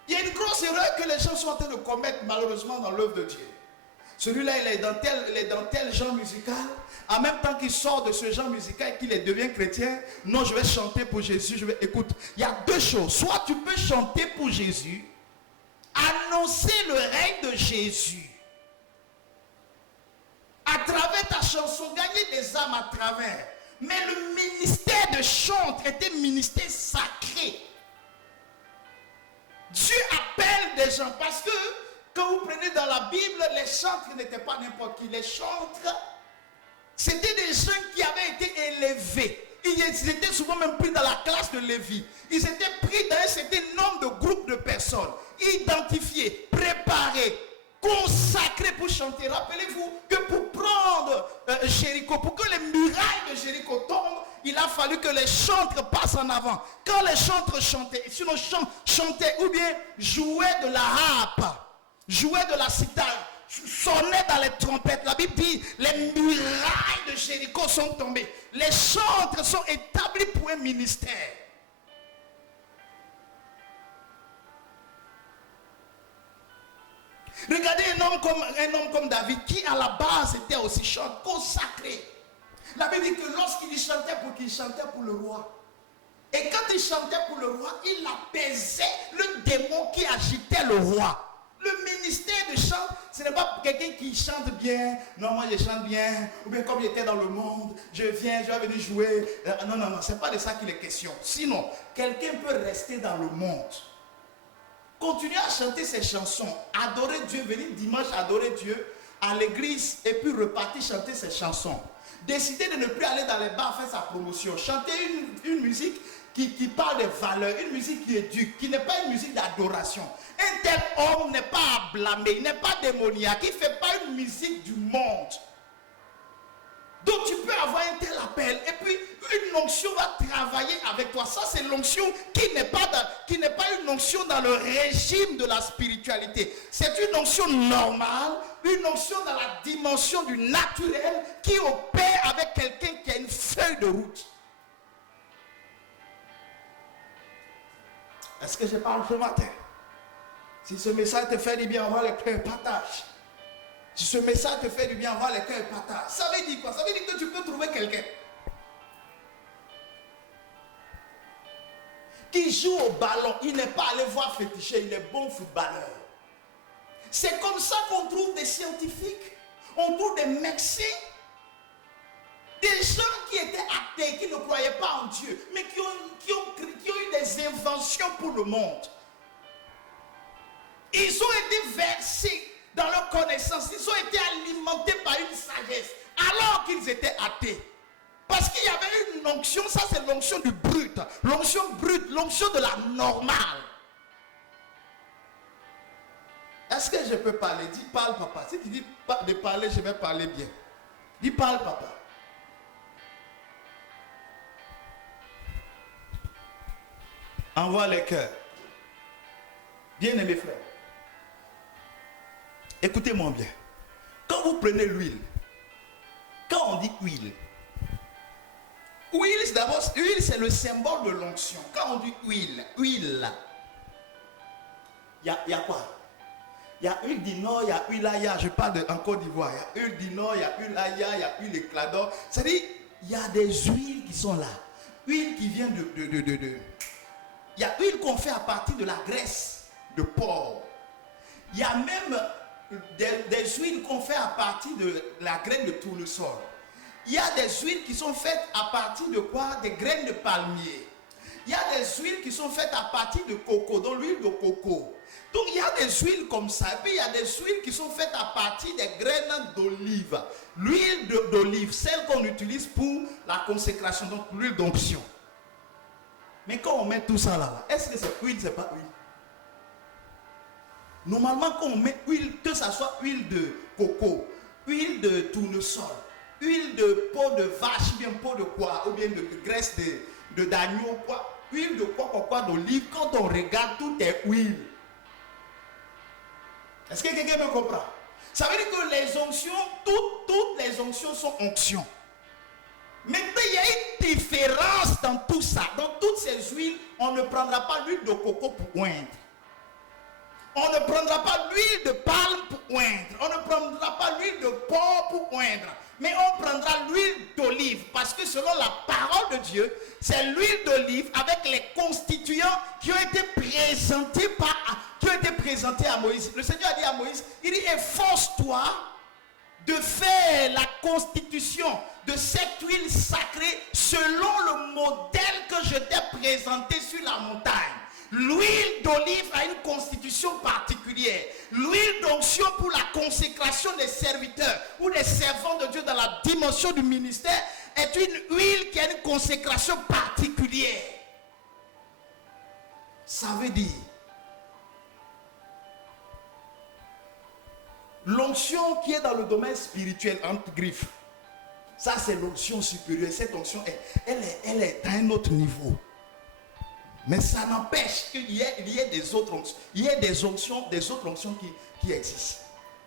Il y a une grosse erreur que les gens sont en train de commettre malheureusement dans l'œuvre de Dieu. Celui-là, il est dans tel genre musical. En même temps qu'il sort de ce genre musical et qu'il devient chrétien, non, je vais chanter pour Jésus. Écoute, il y a deux choses. Soit tu peux chanter pour Jésus, annoncer le règne de Jésus. À travers ta chanson, gagner des âmes à travers. Mais le ministère de chante était un ministère sacré. Dieu appelle des gens parce que quand vous prenez dans la Bible, les chantres n'étaient pas n'importe qui. Les chantres, c'était des gens qui avaient été élevés. Ils étaient souvent même pris dans la classe de Lévi. Ils étaient pris dans un certain nombre de groupes de personnes, identifiés, préparés, consacrés pour chanter. Rappelez-vous que pour prendre Jéricho, pour que les murailles de Jéricho tombent, il a fallu que les chantres passent en avant. Quand les chantres chantaient, sinon chantaient ou bien jouaient de la harpe, jouaient de la cithare, sonnaient dans les trompettes. La Bible dit, les murailles de Jéricho sont tombées. Les chantres sont établis pour un ministère. Regardez un homme comme David, qui à la base était aussi chanteur, consacré. La Bible dit que lorsqu'il chantait pour le roi. Et quand il chantait pour le roi, il apaisait le démon qui agitait le roi. Le ministère de chant, ce n'est pas quelqu'un qui chante bien. Non, moi je chante bien. Ou bien comme j'étais dans le monde, je vais venir jouer. Non, ce n'est pas de ça qu'il est question. Sinon, quelqu'un peut rester dans le monde, continuer à chanter ses chansons, adorer Dieu, venir dimanche adorer Dieu à l'église et puis repartir chanter ses chansons. Décider de ne plus aller dans les bars faire sa promotion. Chanter une musique qui parle de valeurs, une musique qui éduque, qui n'est pas une musique d'adoration. Un tel homme n'est pas à blâmer, il n'est pas démoniaque, il ne fait pas une musique du monde. Donc tu peux avoir un tel appel. Et puis, une onction va travailler avec toi. Ça, c'est l'onction qui n'est pas une onction dans le régime de la spiritualité. C'est une onction normale, une onction dans la dimension du naturel qui opère avec quelqu'un qui a une feuille de route. Est-ce que je parle ce matin? Si ce message te fait du bien, envoie le cœur, partage. Si ce message te fait du bien, envoie le cœur, partage. Ça veut dire quoi? Ça veut dire que tu peux trouver quelqu'un qui joue au ballon. Il n'est pas allé voir féticher, il est bon footballeur. C'est comme ça qu'on trouve des scientifiques, on trouve des médecins, des gens qui étaient athées, qui ne croyaient pas en Dieu, mais qui ont eu des inventions pour le monde. Ils ont été versés dans leur connaissance, ils ont été alimentés par une sagesse, alors qu'ils étaient athées. Parce qu'il y avait une onction, ça c'est l'onction du brut, l'onction de la normale. Est-ce que je peux parler? Dis parle papa. Si tu dis de parler, je vais parler bien. Dis parle papa. Envoie les cœurs. Bien-aimés frères, écoutez-moi bien. Quand vous prenez l'huile, quand on dit huile, huile c'est le symbole de l'onction. Quand on dit huile, il y a quoi? Il y a huile du Nord, il y a huile Aya, je parle en Côte d'Ivoire. Il y a huile du Nord, il y a huile Aya, il y a huile éclat d'or. C'est-à-dire, il y a des huiles qui sont là. Huile qui vient il y a huile qu'on fait à partir de la graisse de porc. Il y a même des huiles qu'on fait à partir de la graine de tournesol. Il y a des huiles qui sont faites à partir de quoi? Des graines de palmier. Il y a des huiles qui sont faites à partir de coco, donc l'huile de coco. Donc il y a des huiles comme ça. Et puis il y a des huiles qui sont faites à partir des graines d'olive. L'huile d'olive, celle qu'on utilise pour la consécration, donc l'huile d'onction. Mais quand on met tout ça là, est-ce que c'est huile, c'est pas huile? Normalement, quand on met huile, que ça soit huile de coco, huile de tournesol, huile de peau de vache, bien peau de quoi, ou bien de graisse d'agneau, quoi, huile de quoi, d'olive, quand on regarde, tout est huile. Est-ce que quelqu'un me comprend? Ça veut dire que les onctions, toutes les onctions sont onctions. Maintenant, il y a une différence dans tout ça. Dans toutes ces huiles, on ne prendra pas l'huile de coco pour oindre. On ne prendra pas l'huile de palme pour oindre. On ne prendra pas l'huile de porc pour oindre. Mais on prendra l'huile d'olive. Parce que selon la parole de Dieu, c'est l'huile d'olive avec les constituants qui ont été présentés à Moïse. Le Seigneur a dit à Moïse, il dit, efforce-toi de faire la constitution de cette huile sacrée selon le modèle que je t'ai présenté sur la montagne. L'huile d'olive a une constitution particulière. L'huile d'onction pour la consécration des serviteurs ou des servants de Dieu dans la dimension du ministère est une huile qui a une consécration particulière. Ça veut dire l'onction qui est dans le domaine spirituel, entre griffes, ça c'est l'onction supérieure. Cette onction, elle est à un autre niveau. Mais ça n'empêche qu'il y ait des autres onctions. Il y a des autres onctions qui existent.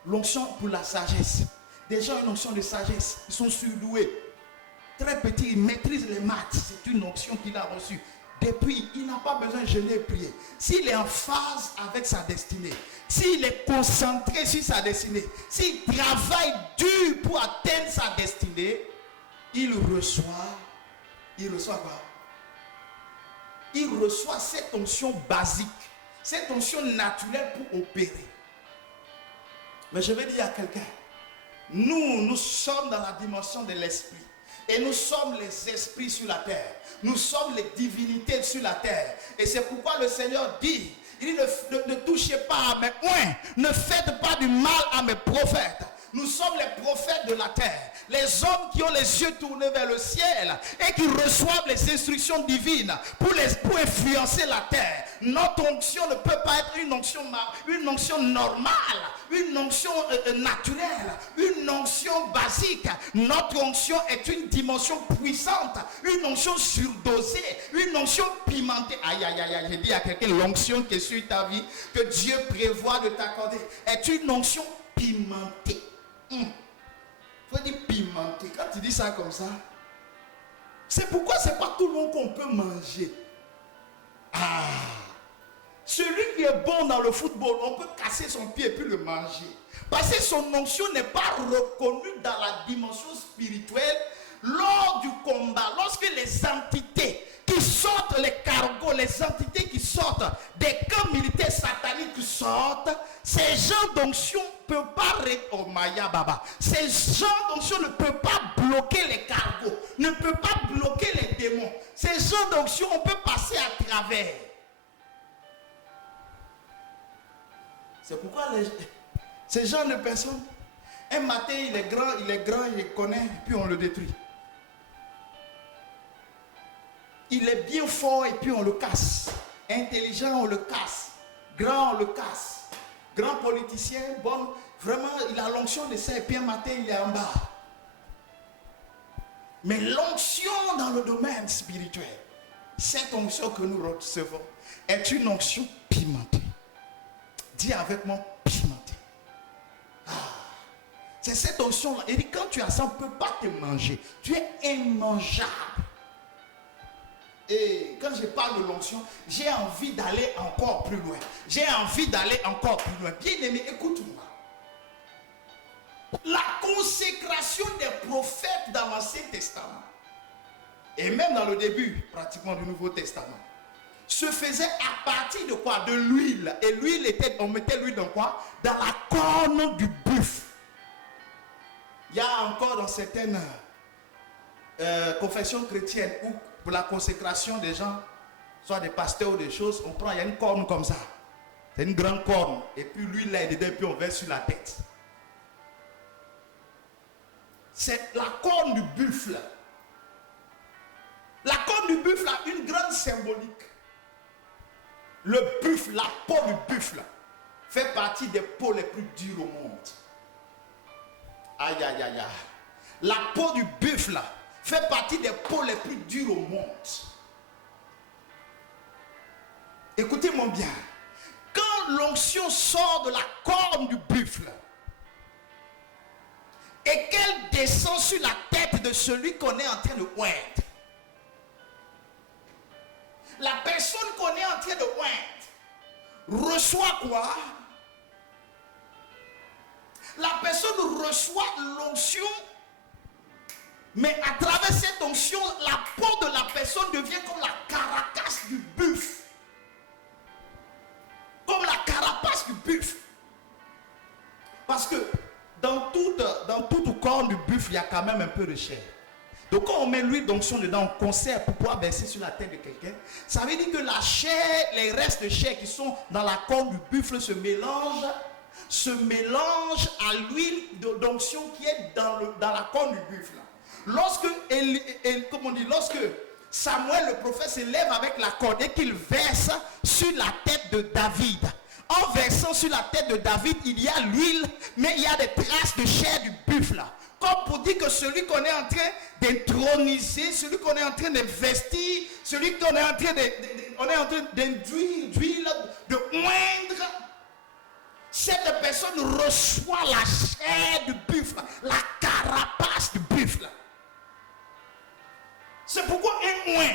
L'onction pour la sagesse. Des gens ont une onction de sagesse. Ils sont surdoués. Très petits, ils maîtrisent les maths. C'est une onction qu'il a reçue. Depuis, il n'a pas besoin de jeûner et prier. S'il est en phase avec sa destinée, s'il est concentré sur sa destinée, s'il travaille dur pour atteindre sa destinée, il reçoit quoi? Il reçoit cette onction basique, cette onction naturelle pour opérer. Mais je vais dire à quelqu'un, nous sommes dans la dimension de l'esprit. Et nous sommes les esprits sur la terre. Nous sommes les divinités sur la terre. Et c'est pourquoi le Seigneur dit, il dit ne touchez pas à mes oins, ne faites pas du mal à mes prophètes. Nous sommes les prophètes de la terre. Les hommes qui ont les yeux tournés vers le ciel et qui reçoivent les instructions divines pour influencer la terre. Notre onction ne peut pas être une onction normale, une onction naturelle, une onction basique. Notre onction est une dimension puissante, une onction surdosée, une onction pimentée. Aïe, aïe, aïe, j'ai dit à quelqu'un, l'onction qui est sur ta vie, que Dieu prévoit de t'accorder, est une onction pimentée. Faut dire pimenté. Quand tu dis ça comme ça, c'est pourquoi c'est pas tout le monde qu'on peut manger. Celui qui est bon dans le football, on peut casser son pied et puis le manger. Parce que son onction n'est pas reconnue dans la dimension spirituelle lors du combat. Lorsque les entités qui sortent, les cargos, les entités qui sortent des camps militaires sataniques sortent, ces gens d'onction ne peuvent pas ces gens d'onction ne peuvent pas bloquer les cargos, ne peuvent pas bloquer les démons. Ces gens d'onction, on peut passer à travers. C'est pourquoi ces gens de personnes, un matin il est grand, il connaît, puis on le détruit. Il est bien fort et puis on le casse. Intelligent, on le casse. Grand, on le casse. Grand politicien, bon, vraiment, il a l'onction de ça et puis un matin, il est en bas. Mais l'onction dans le domaine spirituel, cette onction que nous recevons, est une onction pimentée. Dis avec moi, pimentée. C'est cette onction-là. Et quand tu as ça, on ne peut pas te manger. Tu es immangeable. Et quand je parle de l'onction, j'ai envie d'aller encore plus loin. J'ai envie d'aller encore plus loin. Bien aimé, écoute-moi. La consécration des prophètes dans l'Ancien Testament, et même dans le début pratiquement du Nouveau Testament, se faisait à partir de quoi? De l'huile. Et l'huile on mettait l'huile dans quoi? Dans la corne du buffle. Il y a encore dans certaines confessions chrétiennes où pour la consécration des gens, soit des pasteurs ou des choses, on prend, il y a une corne comme ça. C'est une grande corne. Et puis l'huile là est dedans, et puis on verse sur la tête. C'est la corne du buffle. La corne du buffle a une grande symbolique. Le buffle, la peau du buffle, fait partie des peaux les plus dures au monde. Aïe, aïe, aïe, aïe. La peau du buffle fait partie des peaux les plus dures au monde. Écoutez-moi bien. Quand l'onction sort de la corne du buffle et qu'elle descend sur la tête de celui qu'on est en train de oindre, la personne qu'on est en train de oindre reçoit quoi? La personne reçoit l'onction, mais à travers cette onction, la peau de la personne devient comme la carapace du buffle. Comme la carapace du buffle. Parce que dans toute corne du buffle, il y a quand même un peu de chair. Donc quand on met l'huile d'onction dedans, on conserve pour pouvoir verser sur la tête de quelqu'un. Ça veut dire que la chair, les restes de chair qui sont dans la corne du buffle se mélangent à l'huile d'onction qui est dans la corne du buffle. Lorsque Samuel le prophète se lève avec la corde et qu'il verse sur la tête de David, en versant sur la tête de David, il y a l'huile, mais il y a des traces de chair du buffle. Comme pour dire que celui qu'on est en train d'introniser, celui qu'on est en train de vestir, celui qu'on est en train d'induire, d'huile, de moindre, cette personne reçoit la chair du buffle, la carapace du buffle. C'est pourquoi un oin,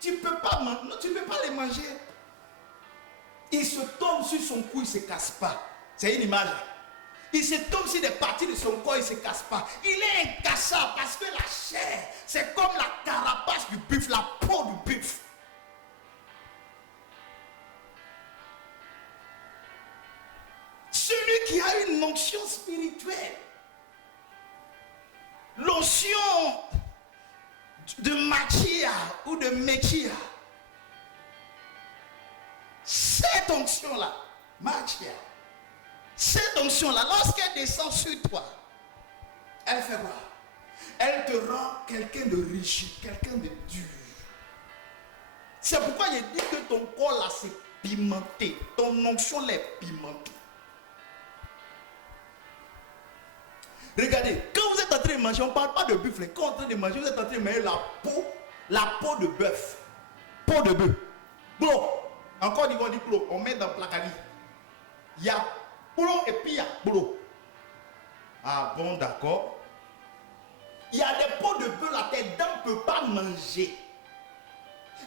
tu ne peux pas les manger. Il se tombe sur son cou, il ne se casse pas. C'est une image. Il se tombe sur des parties de son corps, il ne se casse pas. Il est incassable parce que la chair, c'est comme la carapace du buffle, la peau du buffle. Celui qui a une onction spirituelle, l'onction de Machia ou de Mechia, cette onction-là, Machia, Cette onction-là, lorsqu'elle descend sur toi, elle fait quoi? Elle te rend quelqu'un de rigide, quelqu'un de dur. C'est pourquoi je dis que ton corps là c'est pimenté. Ton onction là est pimentée. Regardez, quand vous êtes en train de manger, on ne parle pas de buffle. Quand vous êtes en train de manger, vous êtes en train de manger la peau de bœuf. Peau de bœuf. Bro. Encore ils vont dire bro. On met dans le placari. Il y a bro et puis il y a bro. Ah bon, d'accord. Il y a des peaux de bœuf là, tes dents ne peuvent pas manger.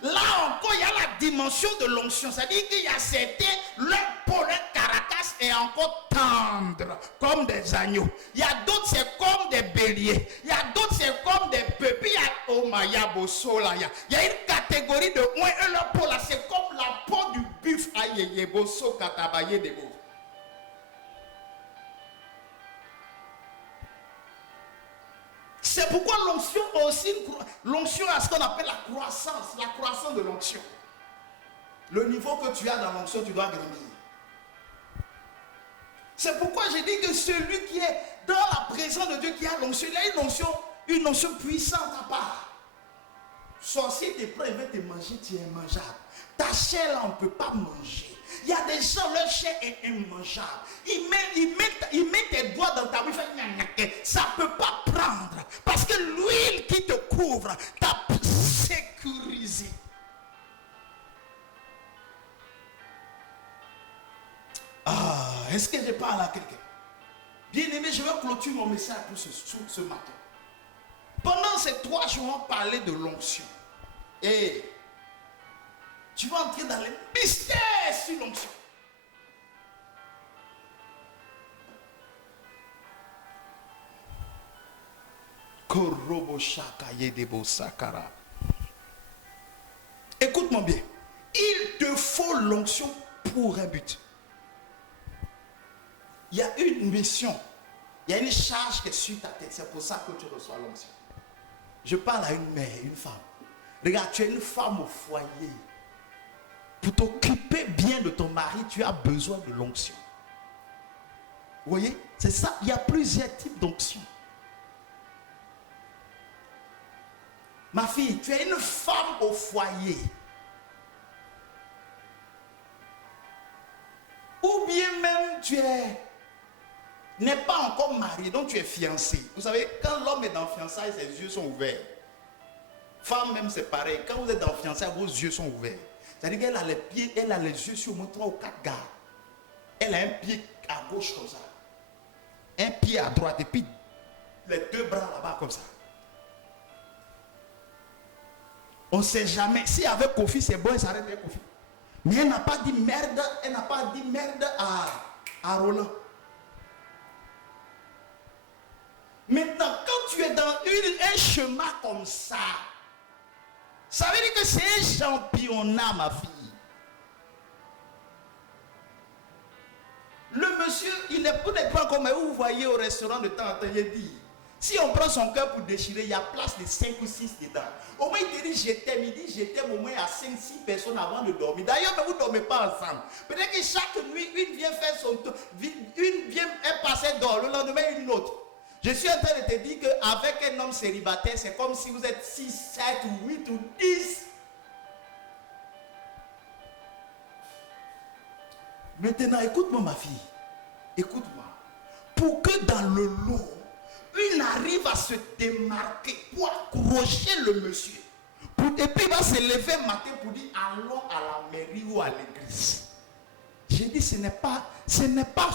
Là encore, il y a la dimension de l'onction. C'est-à-dire qu'il y a certains, leur peau, leur carapace est encore tendre, comme des agneaux. Il y a d'autres, c'est comme des béliers. Il y a d'autres, c'est comme des bœufs. Il y a, oh my, il y a une catégorie de moins, et leur peau là, c'est comme la peau du buff. Aïe, bosso, katabaye, de beau. C'est pourquoi l'onction aussi, l'onction a ce qu'on appelle la croissance de l'onction. Le niveau que tu as dans l'onction, tu dois grandir. C'est pourquoi j'ai dit que celui qui est dans la présence de Dieu, qui a l'onction, il a une onction puissante à part. Sorcier te prend, il veut te manger, tu es mangeable. Ta chair là, on ne peut pas manger. Il y a des gens, leur chair est immangeable. Ils mettent tes doigts dans ta bouche, ça ne peut pas prendre. Parce que l'huile qui te couvre t'a sécurisé. Ah, est-ce que je parle à quelqu'un? Bien aimé, je vais clôturer mon message pour ce matin. Pendant ces 3 jours, on parlait de l'onction. Et tu vas entrer dans les mystères sur l'onction. Écoute-moi bien. Il te faut l'onction pour un but. Il y a une mission. Il y a une charge qui est sur ta tête. C'est pour ça que tu reçois l'onction. Je parle à une mère, une femme. Regarde, tu es une femme au foyer. Pour t'occuper bien de ton mari, tu as besoin de l'onction. Vous voyez? C'est ça. Il y a plusieurs types d'onction. Ma fille, tu es une femme au foyer. Ou bien même tu n'es pas encore marié, donc tu es fiancé. Vous savez, quand l'homme est dans fiançailles, ses yeux sont ouverts. Femme même c'est pareil. Quand vous êtes dans fiançailles, vos yeux sont ouverts. C'est-à-dire qu'elle a les pieds, elle a les yeux sur au moins 3 ou 4 gars. Elle a un pied à gauche comme ça. Un pied à droite et puis les 2 bras là-bas comme ça. On ne sait jamais. Si avec Kofi c'est bon, elle s'arrête avec Kofi. Mais elle n'a pas dit merde, à Roland. Maintenant, quand tu es dans un chemin comme ça, ça veut dire que c'est un championnat, ma fille. Le monsieur, il n'est pas comme vous voyez au restaurant de temps en temps, il dit, si on prend son cœur pour déchirer, il y a place de 5 ou 6 dedans. Au moins, il te dit je t'aime, il dit je t'aime au moins à 5-6 personnes avant de dormir. D'ailleurs, vous ne dormez pas ensemble. Peut-être que chaque nuit, une vient faire son tour, une vient passer dehors, le lendemain une autre. Je suis en train de te dire qu'avec un homme célibataire, c'est comme si vous êtes 6, 7 ou 8 ou 10. Maintenant, écoute-moi ma fille. Écoute-moi. Pour que dans le lot, il arrive à se démarquer pour accrocher le monsieur. Et puis il va se lever matin pour dire allons à la mairie ou à l'église. J'ai dit ce n'est pas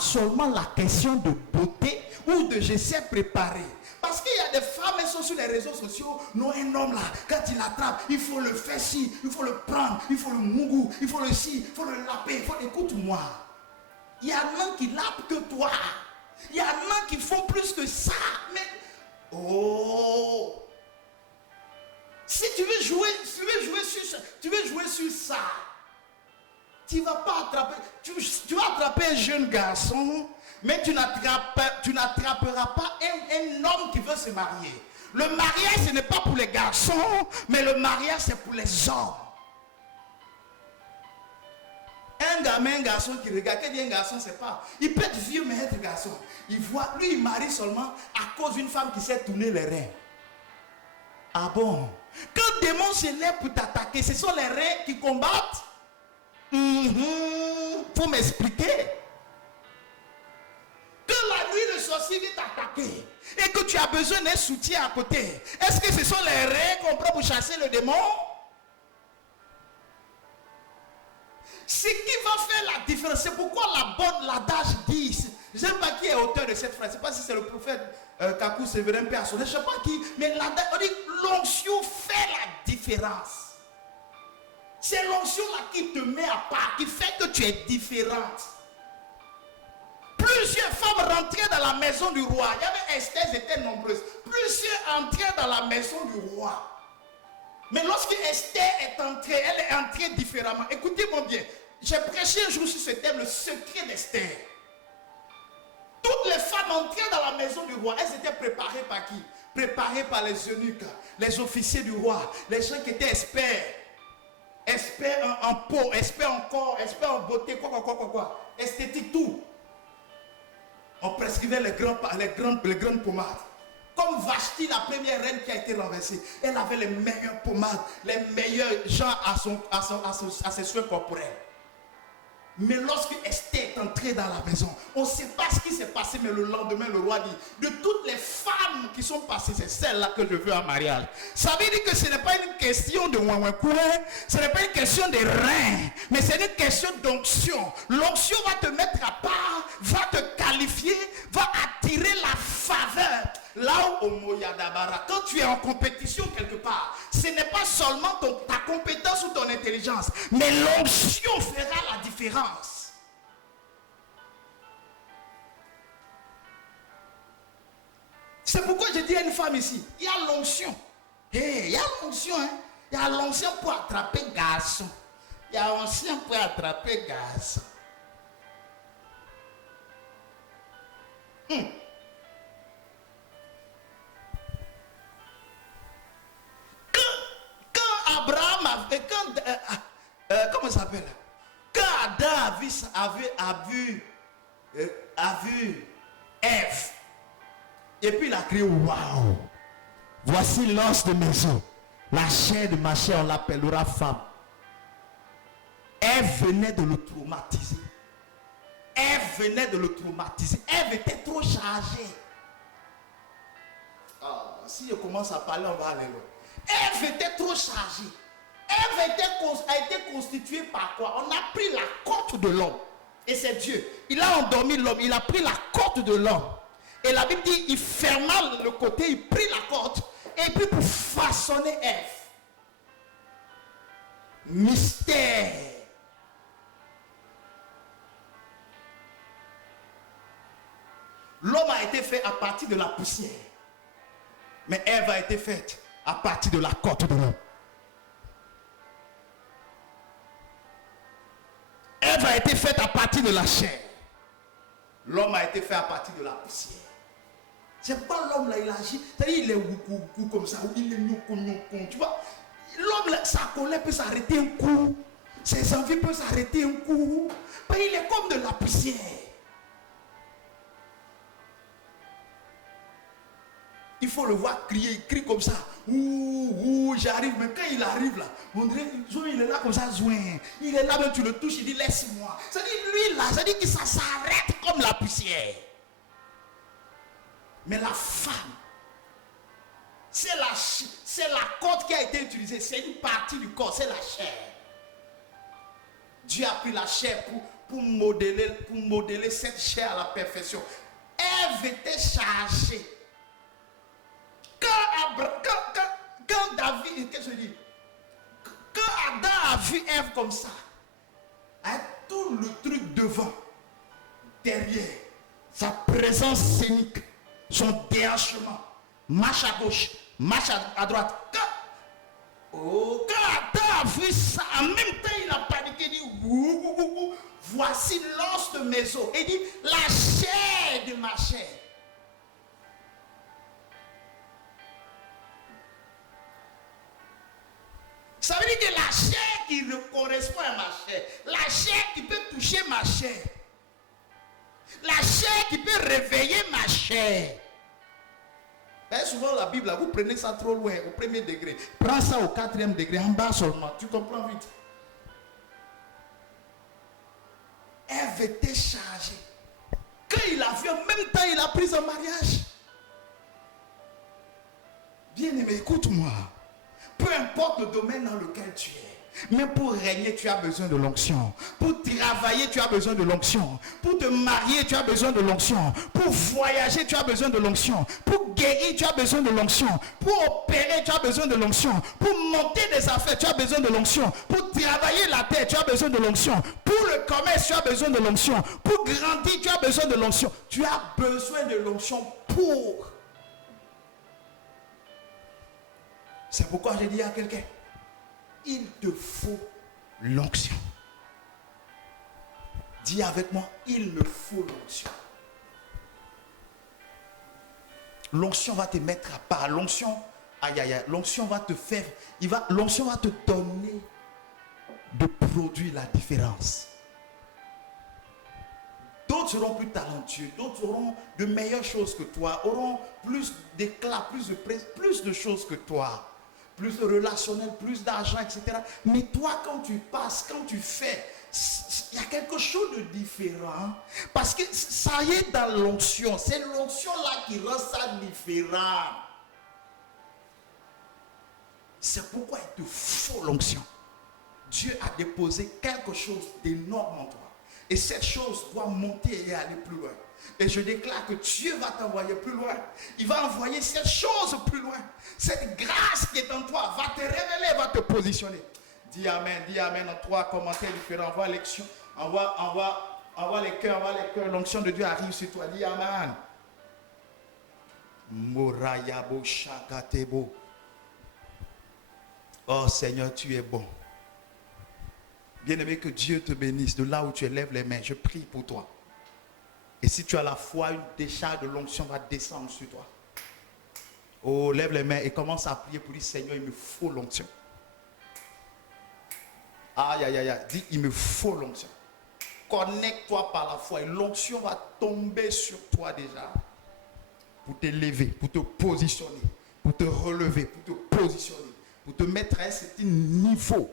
seulement la question de beauté ou de je sais préparer. Parce qu'il y a des femmes, elles sont sur les réseaux sociaux. Non, un homme là, quand il attrape, il faut le faire ci, il faut le prendre, il faut le mougou, il faut le ci, il faut le laper. Écoute-moi. Il y en a qui lapent que toi. Il y en a qui font plus que ça. Mais, oh! Si tu veux jouer sur ça, tu ne vas pas attraper. Tu vas attraper un jeune garçon, mais tu n'attraperas pas un homme qui veut se marier. Le mariage, ce n'est pas pour les garçons, mais le mariage, c'est pour les hommes. un gamin, un garçon qui regarde, qu'il dit un garçon, c'est pas. Il peut être vieux, mais être garçon. Il voit, lui, il marie seulement à cause d'une femme qui sait tourner les reins. Ah bon? Quand le démon se lève pour t'attaquer, ce sont les reins qui combattent? Faut m'expliquer. Que la nuit, le sorcier vient t'attaquer et que tu as besoin d'un soutien à côté. Est-ce que ce sont les reins qu'on prend pour chasser le démon? Ce qui va faire la différence, c'est pourquoi l'adage dit, je ne sais pas qui est auteur de cette phrase, je ne sais pas si c'est le prophète Kakou Séverin Père, je ne sais pas qui, mais l'adage, on dit l'onction fait la différence. C'est l'onction là qui te met à part, qui fait que tu es différente. Plusieurs femmes rentraient dans la maison du roi. Il y avait Esther, elles étaient nombreuses. Plusieurs entraient dans la maison du roi. Mais lorsque Esther est entrée, elle est entrée différemment. Écoutez-moi bien. J'ai prêché un jour sur ce thème, le secret d'Esther. Toutes les femmes entraient dans la maison du roi. Elles étaient préparées par qui? Préparées par les eunuques, les officiers du roi, les gens qui étaient experts. Experts en peau, experts en corps, experts en beauté, quoi. Esthétique, tout. On prescrivait les grandes pommades. Comme Vashti, la première reine qui a été renversée, elle avait les meilleures pommades, les meilleurs gens à ses soins corporels. Mais lorsque Esther est entrée dans la maison, on ne sait pas ce qui s'est passé, mais le lendemain, le roi dit, de toutes les femmes qui sont passées, c'est celle-là que je veux en mariage. Ça veut dire que ce n'est pas une question de ouin-ouin-couin, ce n'est pas une question de rein, mais c'est une question d'onction. L'onction va te mettre à part, va te qualifier, va attirer la faveur. Là où au Moyadabara, quand tu es en compétition quelque part, ce n'est pas seulement ta compétence ou ton intelligence, mais l'onction fera la différence. C'est pourquoi je dis à une femme ici, il y a l'onction. Il y a l'onction, hein. Il y a l'onction pour attraper garçon. Il y a l'onction pour attraper garçon. Abraham comment ça s'appelle? Quand Adam a vu Ève, et puis il a crié waouh, voici l'os de mes os, la chair de ma chair, on l'appellera femme. Ève venait de le traumatiser. Ève était trop chargée. Si je commence à parler, on va aller loin. Ève était trop chargée. Ève a été constituée par quoi? On a pris la côte de l'homme. Et c'est Dieu. Il a endormi l'homme. Il a pris la côte de l'homme. Et la Bible dit, il ferma le côté, il prit la côte. Et puis pour façonner Ève. Mystère. L'homme a été fait à partir de la poussière. Mais Ève a été faite à partir de la côte de l'homme. Ève a été faite à partir de la chair. L'homme a été fait à partir de la poussière. C'est pas l'homme là, il agit. C'est-à-dire il est woukou comme ça, il est nyoko. Tu vois, l'homme là, sa colère peut s'arrêter un coup. Ses envies peuvent s'arrêter un coup. Mais il est comme de la poussière. Il faut le voir crier, il crie comme ça. Ouh, j'arrive. Mais quand il arrive là, on dirait, il est là comme ça, zouin. Il est là, même tu le touches, il dit laisse-moi. Ça dit lui là, ça dit que ça s'arrête comme la poussière. Mais la femme, c'est la côte qui a été utilisée. C'est une partie du corps, c'est la chair. Dieu a pris la chair pour modeler cette chair à la perfection. Ève était chargée. Quand David, qu'est-ce que je dis? Quand Adam a vu Ève comme ça, avec tout le truc devant, derrière, sa présence scénique, son déhanchement, marche à gauche, marche à droite. Quand Adam a vu ça, en même temps il a paniqué, il dit voici l'os de mes os. Il dit la chair de ma chair. Ça veut dire que la chair qui correspond à ma chair, la chair qui peut chair. La chair qui peut réveiller ma chair. Souvent la Bible, vous prenez ça trop loin, au premier degré. Prends ça au 4e degré, en bas seulement. Tu comprends vite. Elle veut te charger. Quand il a vu, en même temps, il a pris son mariage. Bien-aimé, écoute-moi. Peu importe le domaine dans lequel tu es. Mais pour régner, tu as besoin de l'onction. Pour travailler, tu as besoin de l'onction. Pour te marier, tu as besoin de l'onction. Pour voyager, tu as besoin de l'onction. Pour guérir, tu as besoin de l'onction. Pour opérer, tu as besoin de l'onction. Pour monter des affaires, tu as besoin de l'onction. Pour travailler la terre, tu as besoin de l'onction. Pour le commerce, tu as besoin de l'onction. Pour grandir, tu as besoin de l'onction. Tu as besoin de l'onction pour. C'est pourquoi j'ai dit à quelqu'un, il te faut l'onction. Dis avec moi, il me faut l'onction. L'onction va te mettre à part. L'onction, l'onction va te faire, l'onction va te donner de produire la différence. D'autres seront plus talentueux, d'autres auront de meilleures choses que toi, auront plus d'éclat, plus de presse, plus de choses que toi. Plus de relationnel, plus d'argent, etc. Mais toi, quand tu passes, quand tu fais, il y a quelque chose de différent. Parce que ça y est dans l'onction. C'est l'onction-là qui rend ça différent. C'est pourquoi il te faut l'onction. Dieu a déposé quelque chose d'énorme en toi. Et cette chose doit monter et aller plus loin. Et je déclare que Dieu va t'envoyer plus loin. Il va envoyer cette chose plus loin. Cette grâce qui est en toi va te révéler, va te positionner. Dis Amen en 3 commentaires différents. Envoie l'élection, envoie les cœurs, l'onction de Dieu arrive sur toi. Dis Amen. Morayabo Shakatebo. Oh Seigneur, tu es bon. Bien-aimé, que Dieu te bénisse. De là où tu élèves les mains, je prie pour toi. Et si tu as la foi, une décharge de l'onction va descendre sur toi. Oh, lève les mains et commence à prier pour dire, Seigneur, il me faut l'onction. Aïe. Dis, il me faut l'onction. Connecte-toi par la foi et l'onction va tomber sur toi déjà. Pour t'élever, pour te positionner, pour te relever, pour te positionner, pour te mettre à un certain niveau.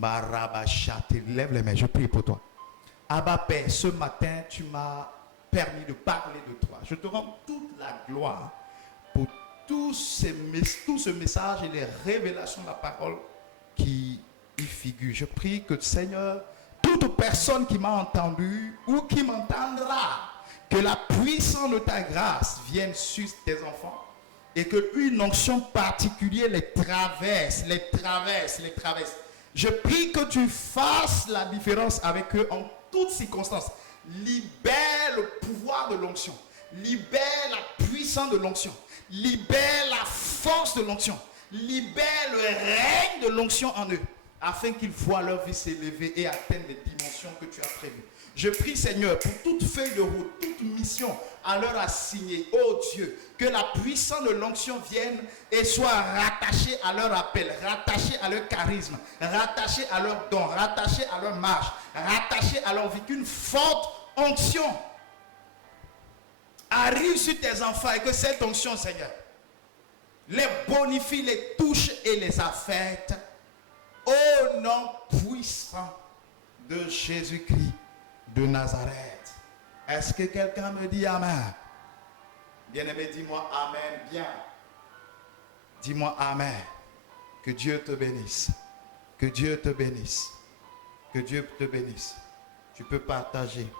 Lève les mains, je prie pour toi. Abba Père, ce matin, tu m'as permis de parler de toi. Je te rends toute la gloire pour tout ce message et les révélations de la parole qui y figurent. Je prie que, Seigneur, toute personne qui m'a entendu ou qui m'entendra, que la puissance de ta grâce vienne sur tes enfants et que une onction particulière les traverse. Je prie que tu fasses la différence avec eux en toutes circonstances. Libère le pouvoir de l'onction. Libère la puissance de l'onction. Libère la force de l'onction. Libère le règne de l'onction en eux. Afin qu'ils voient leur vie s'élever et atteindre les dimensions que tu as prévues. Je prie, Seigneur, pour toute feuille de route, toute mission à leur assigner. Oh Dieu, que la puissance de l'onction vienne et soit rattachée à leur appel, rattachée à leur charisme, rattachée à leur don, rattachée à leur marche, rattachée à leur vie. Qu'une forte onction arrive sur tes enfants et que cette onction, Seigneur, les bonifie, les touche et les affecte. Au nom puissant de Jésus-Christ de Nazareth. Est-ce que quelqu'un me dit Amen? Bien-aimé, dis-moi Amen, bien. Dis-moi Amen. Que Dieu te bénisse. Que Dieu te bénisse. Que Dieu te bénisse. Tu peux partager.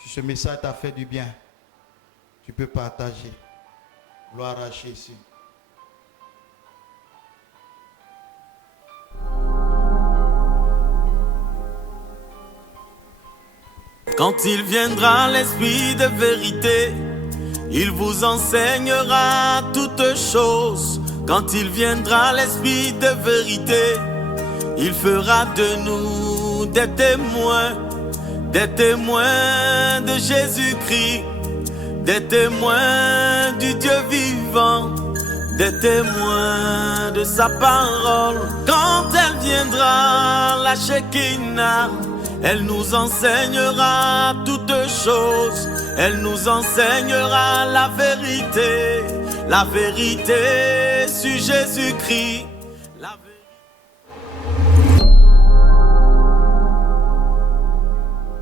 Si ce message t'a fait du bien, tu peux partager. Gloire à Jésus. Quand il viendra l'Esprit de vérité, il vous enseignera toutes choses. Quand il viendra l'Esprit de vérité, il fera de nous des témoins de Jésus-Christ, des témoins du Dieu vivant, des témoins de sa parole. Quand elle viendra, la Shekinah, elle nous enseignera toutes choses. Elle nous enseignera la vérité sur Jésus-Christ.